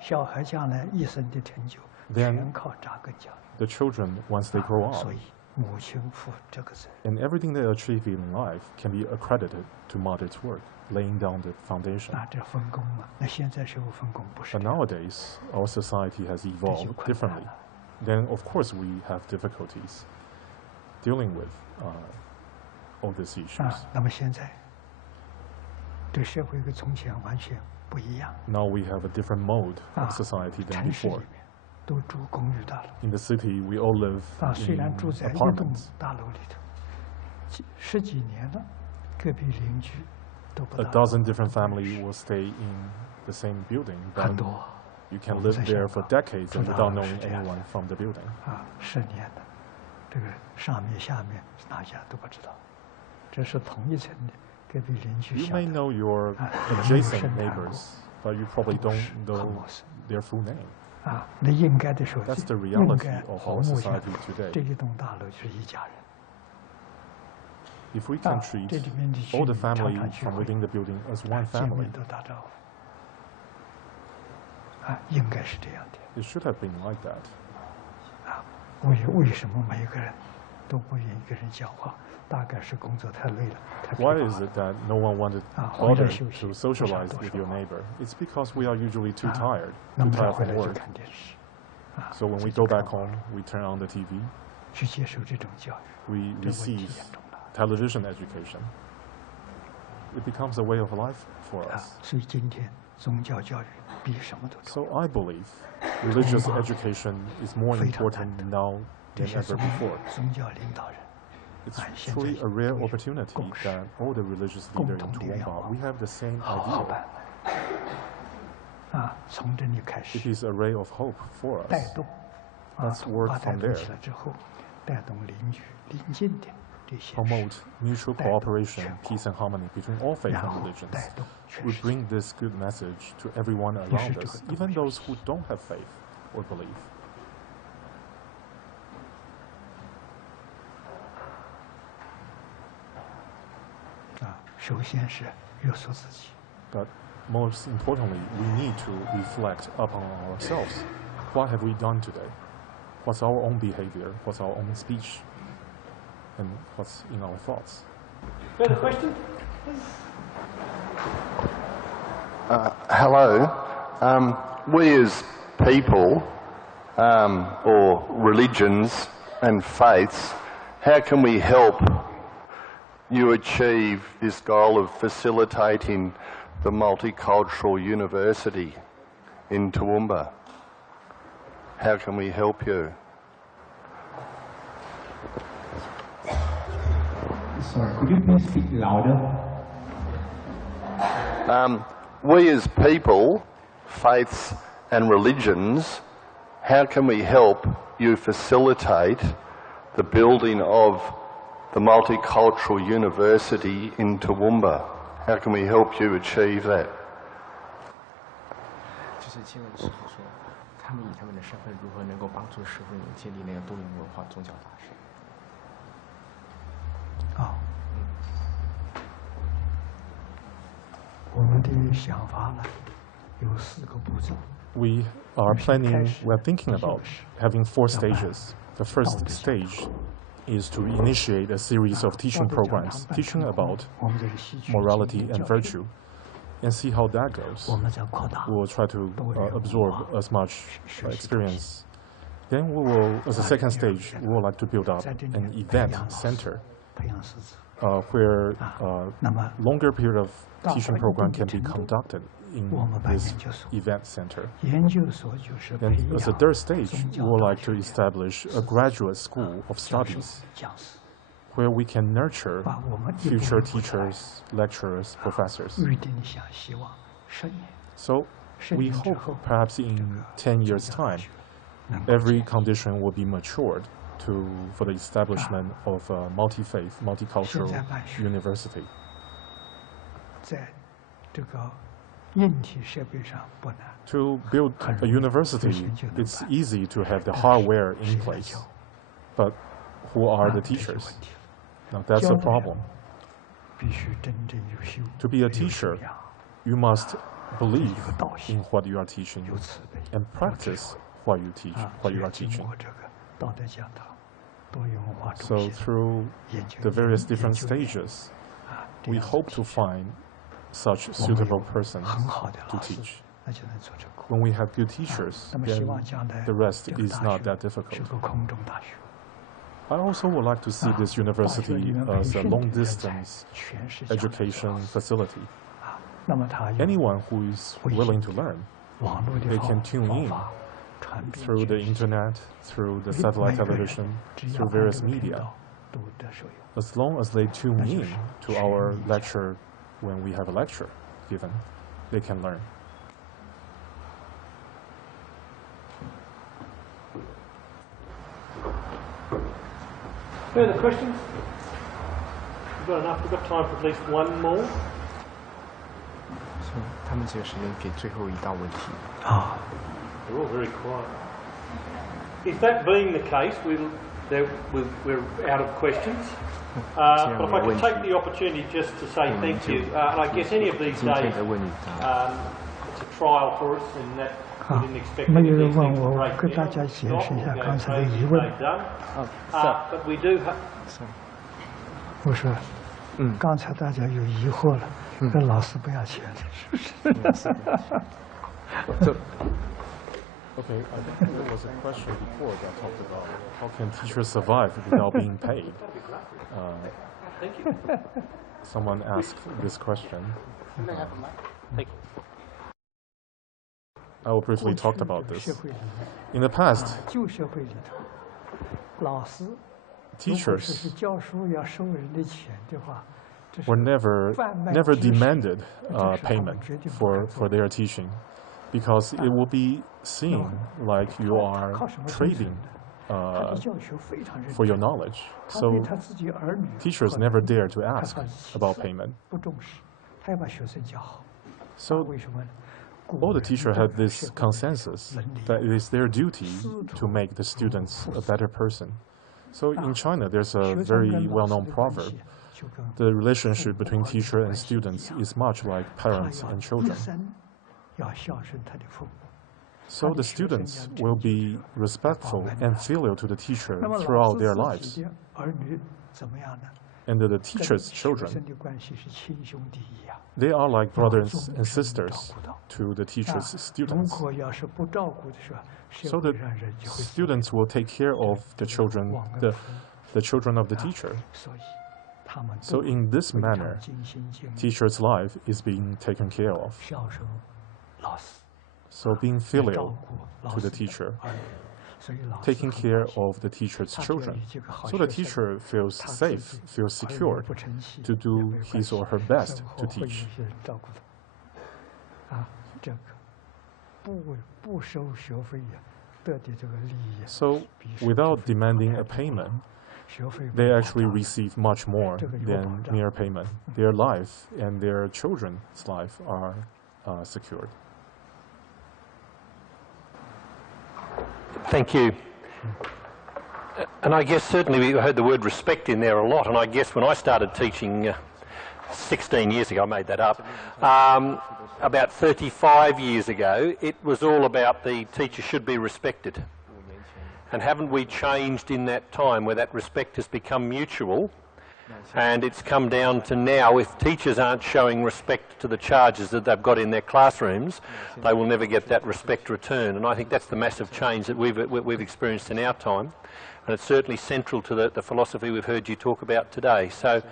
小孩将来一生的成就 Then 全靠扎根教育。 The children, once they grow up, 所以母亲负这个责任。 and everything they achieve in life can be accredited to mother's work, laying down the foundation. 这分工嘛，那现在社会分工不是 But 这样。 nowadays, our society has 这就 evolved 困难 differently. 了。 Then, of course, we have difficulties dealing with all these issues. 那么现在这社会跟从前完全不一样。 Now we have a different mode of society than 城市里 before. 面都住公寓大楼。 In the city, we all live 虽 in 然住在一栋 apartments. 大楼里头，十几年了，隔壁邻居都不 A 打 dozen different families will stay in the same building, 很 but 多 you can 我们 live 在 there 香 for 港 decades 住 and 大 without 楼 knowing 是这样 anyone from the building. 10年的，这个上面下面哪家都不知道，这是同一层的隔壁邻居 You 晓 may 得。 know your 有没有 adjacent 生产过？ neighbors, but you probably 都 don't 是很 know 陌生。 their full name. 那应该的说， That's the 应 reality 该 of 和 our 睦相 society 处。 today. 这一栋大楼就是一家人。 If we can treat 这里面的居 all the 民常 family 常聚 from 会， within the building as one 见 family, 面都打招呼。应该是这样的。 it should have been like that. 为什么每个人都不愿意跟人讲话？大概是工作太累了，太疲 Why 乏 is 了。 it that no one wanted 回来 bother 休息， to 不想 socialize 多 with 说 your 话。 neighbor? It's because we are usually too tired, 那 too 么再 tired 回 from 来就 work. 看电视， So when 自 we 己 go 看 back home, we turn on the TV, 去接受这种教育， we 这问题 receive 严重了。 television education. It becomes a way of life for us. 所以今天宗教教育比什么都重 So I believe religious education is more important now than ever before. 宗教领导人 It's truly a rare opportunity that all the religious leaders in Toowoomba, we have the same 好 idea. 办啊，从这里开 It 始 is a ray of hope for 带 us. 动啊， Let's work 把带 from 动 there. 起来之后，带动邻居邻近的这些事， Promote mutual 带动 cooperation, 全国 peace and harmony between all faith 然 and 后 religions. 带动全 We 世界。 bring this good message to everyone around us, even those who don't have faith or belief. 啊，首先是约束自己， But most importantly, we need to reflect upon ourselves. What have we done today? What's our own behavior? What's our own speech? And what's in our thoughts? Further question? Hello. We as people, or religions and faiths, how can we help you achieve this goal of facilitating the multicultural university in Toowoomba? How can we help you? Sorry, could you please speak louder? We as people, faiths and religions, how can we help you facilitate the building of the multicultural university in Toowoomba? How can we help you achieve that? 就是请问师傅说，他们以他们的身份如何能够帮助师傅你建立那个多元文化宗教大学？啊，我们的想法呢有4个步骤。 We are thinking about having 4 stages. The first stage is to initiate a series of teaching programs, teaching about 我们这个戏剧 morality 教 and 学 virtue, and see how that goes. 我们在扩大 We will try to absorb as much experience. Then we will, as a second stage, we would like to build up 在这里 an 培 event 养老师 center 培养师资。 where 那么 longer period of 到 teaching 一定 program 的 can be 程度， conducted in 我们办 this 研究所， event center. 研究所就是培 Then, as a 养 third stage, 宗 we 教 would 大 like to 学的 establish a graduate school of 教授 studies 讲师， where we can nurture 把我们一步 future 一步来 teachers, lecturers, professors. 预定向希望10年， So 10 we 年之 hope 后， perhaps in 10 years' 宗教大 time, 学能够 every 建立 condition will be matured for the establishment of a multi-faith, 现 multicultural 在办学 university. 在这个硬体设备上不难， To build a university, it's easy to have the hardware 谁 in 来 place, 教？ but who are the 这些 teachers? 问题 Now that's 教 a 的人 problem. 必须真正优秀， To be a 有 teacher, 修养 you must believe 有道心 in what you are teaching 有慈悲， and 有智 practice 慧 what you teach, 啊， what 所 you 以 are 经 teaching. 过这个道德讲堂、多元文化中 So 心 through 研究 the various 研 different 究员 stages, 啊，这 we 样子 hope to 提升 find such 我们 suitable 有 persons 很好的 to 老师 teach. 那就能做这个。 When we have good teachers, 那么希 then 望将来 the rest 这个 is 大 not 学 that difficult. 是个空中大学。 I also would like to see this 大学 university 里面培 as a 训的 long 人才 distance 全是将来的 education 老师 facility. 啊，那么他用 Anyone who is 微信 willing to learn 网络的 they 方 can tune 方 in 法传遍 through the 全世界 internet, through the 每 satellite 个人 television, 只要 through 按这 various 个频 media. 道都得受用。 As long as they tune 那就 in 是 to 全 our 民讲。 lecture when we have a lecture given, they can learn. Further questions? We've got enough. We've got time for at least one more. 所以他们只有时间给最后一道问题。啊， They're all very quiet. If that being the case, we're out of questions. But if I could take the opportunity just to say thank you, and I guess any of these 今天 days 的问你答， it's a trial for us, and that 好 we didn't expect 没 any 有 of 人 these 问 things to 我， break 跟大 down. 家解 Not 释一下 we'll 刚 go 才的 crazy 疑 as 问。 they've done. 哦， But we do. 我说，刚才大家有疑惑了，这老师不要钱，是不是？ Okay, I think there was a question before that talked about how can teachers survive without being paid. Someone asked this question. Thank you. I will briefly talk about this. In the past, teachers were never demanded payment for their teaching, because it will be seen like you are trading for your knowledge. So teachers never dare to ask about payment. So all the teachers had this consensus that it is their duty to make the students a better person. So in China, there's a very well-known proverb. The relationship between teacher and students is much like parents and children. So the students will be respectful and filial to the teacher throughout their lives. And the teacher's children, they are like brothers and sisters to the teacher's students. So the students will take care of the children, the children of the teacher. So in this manner, teacher's life is being taken care of. So being filial to the teacher, taking care of the teacher's children, so the teacher feels safe, feels secure to do his or her best to teach. So without demanding a payment, they actually receive much more than mere payment. Their life and their children's life are secured. Thank you. And I guess certainly we heard the word respect in there a lot, and I guess when I started teaching 16 years ago, I made that up, about 35 years ago, it was all about the teacher should be respected. And haven't we changed in that time where that respect has become mutual? And it's come down to now, if teachers aren't showing respect to the charges that they've got in their classrooms, they will never get that respect returned. And I think that's the massive change that we've experienced in our time. And it's certainly central to the philosophy we've heard you talk about today. So,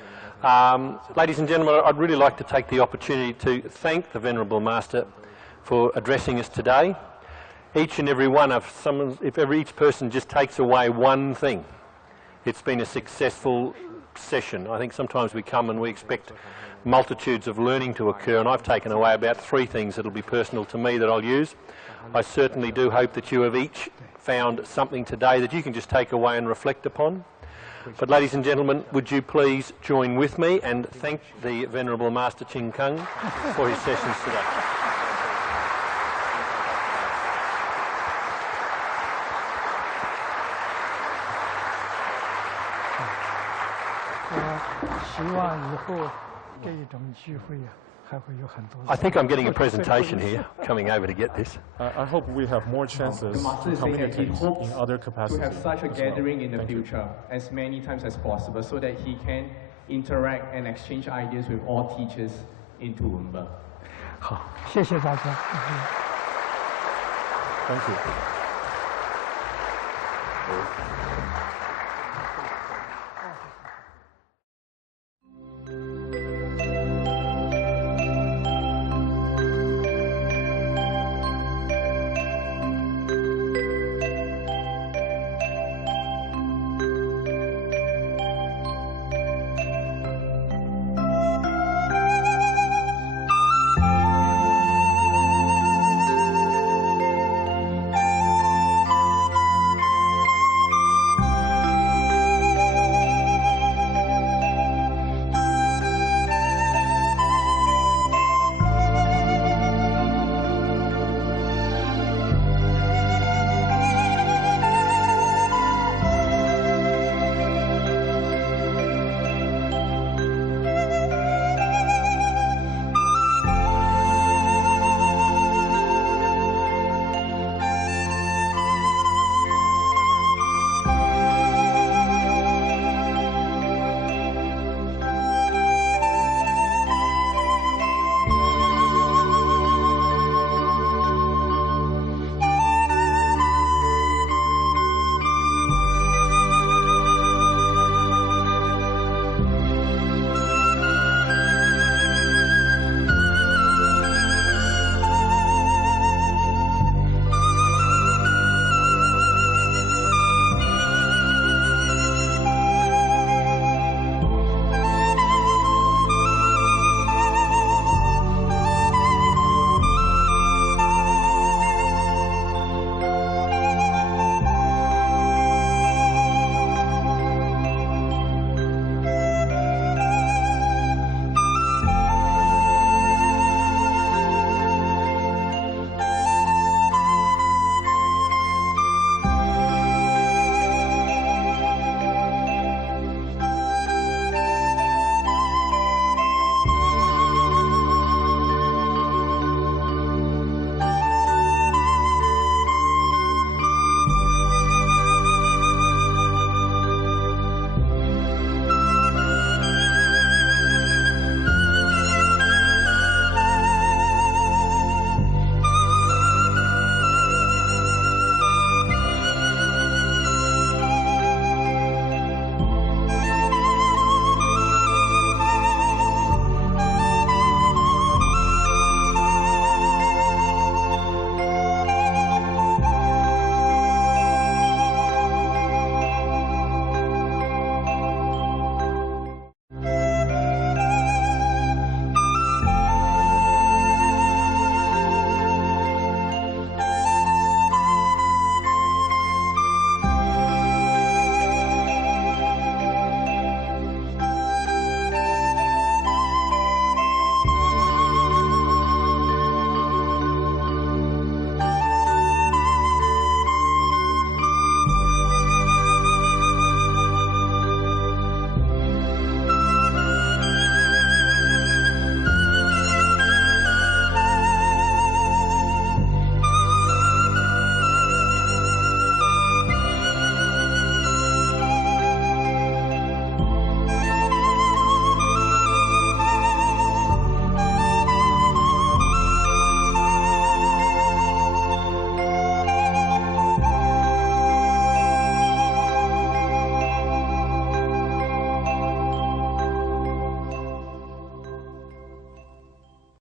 ladies and gentlemen, I'd really like to take the opportunity to thank the Venerable Master for addressing us today. Each and every one of if each person just takes away one thing, it's been a successful session. I think sometimes we come and we expect multitudes of learning to occur, and I've taken away about 3 things that'll be personal to me that I'll use. I certainly do hope that you have each found something today that you can just take away and reflect upon. But ladies and gentlemen, would you please join with me and thank the Venerable Master Ching Kung for his sessions today. 希望以后这种聚会啊，还会有很多。I think I'm getting a presentation here, coming over to get this. I hope we have more chances to communicate in other capacities. To have such a gathering in the future as many times as possible, so that he can interact and exchange ideas with all teachers in Toowoomba. 好，谢谢大家。Thank you.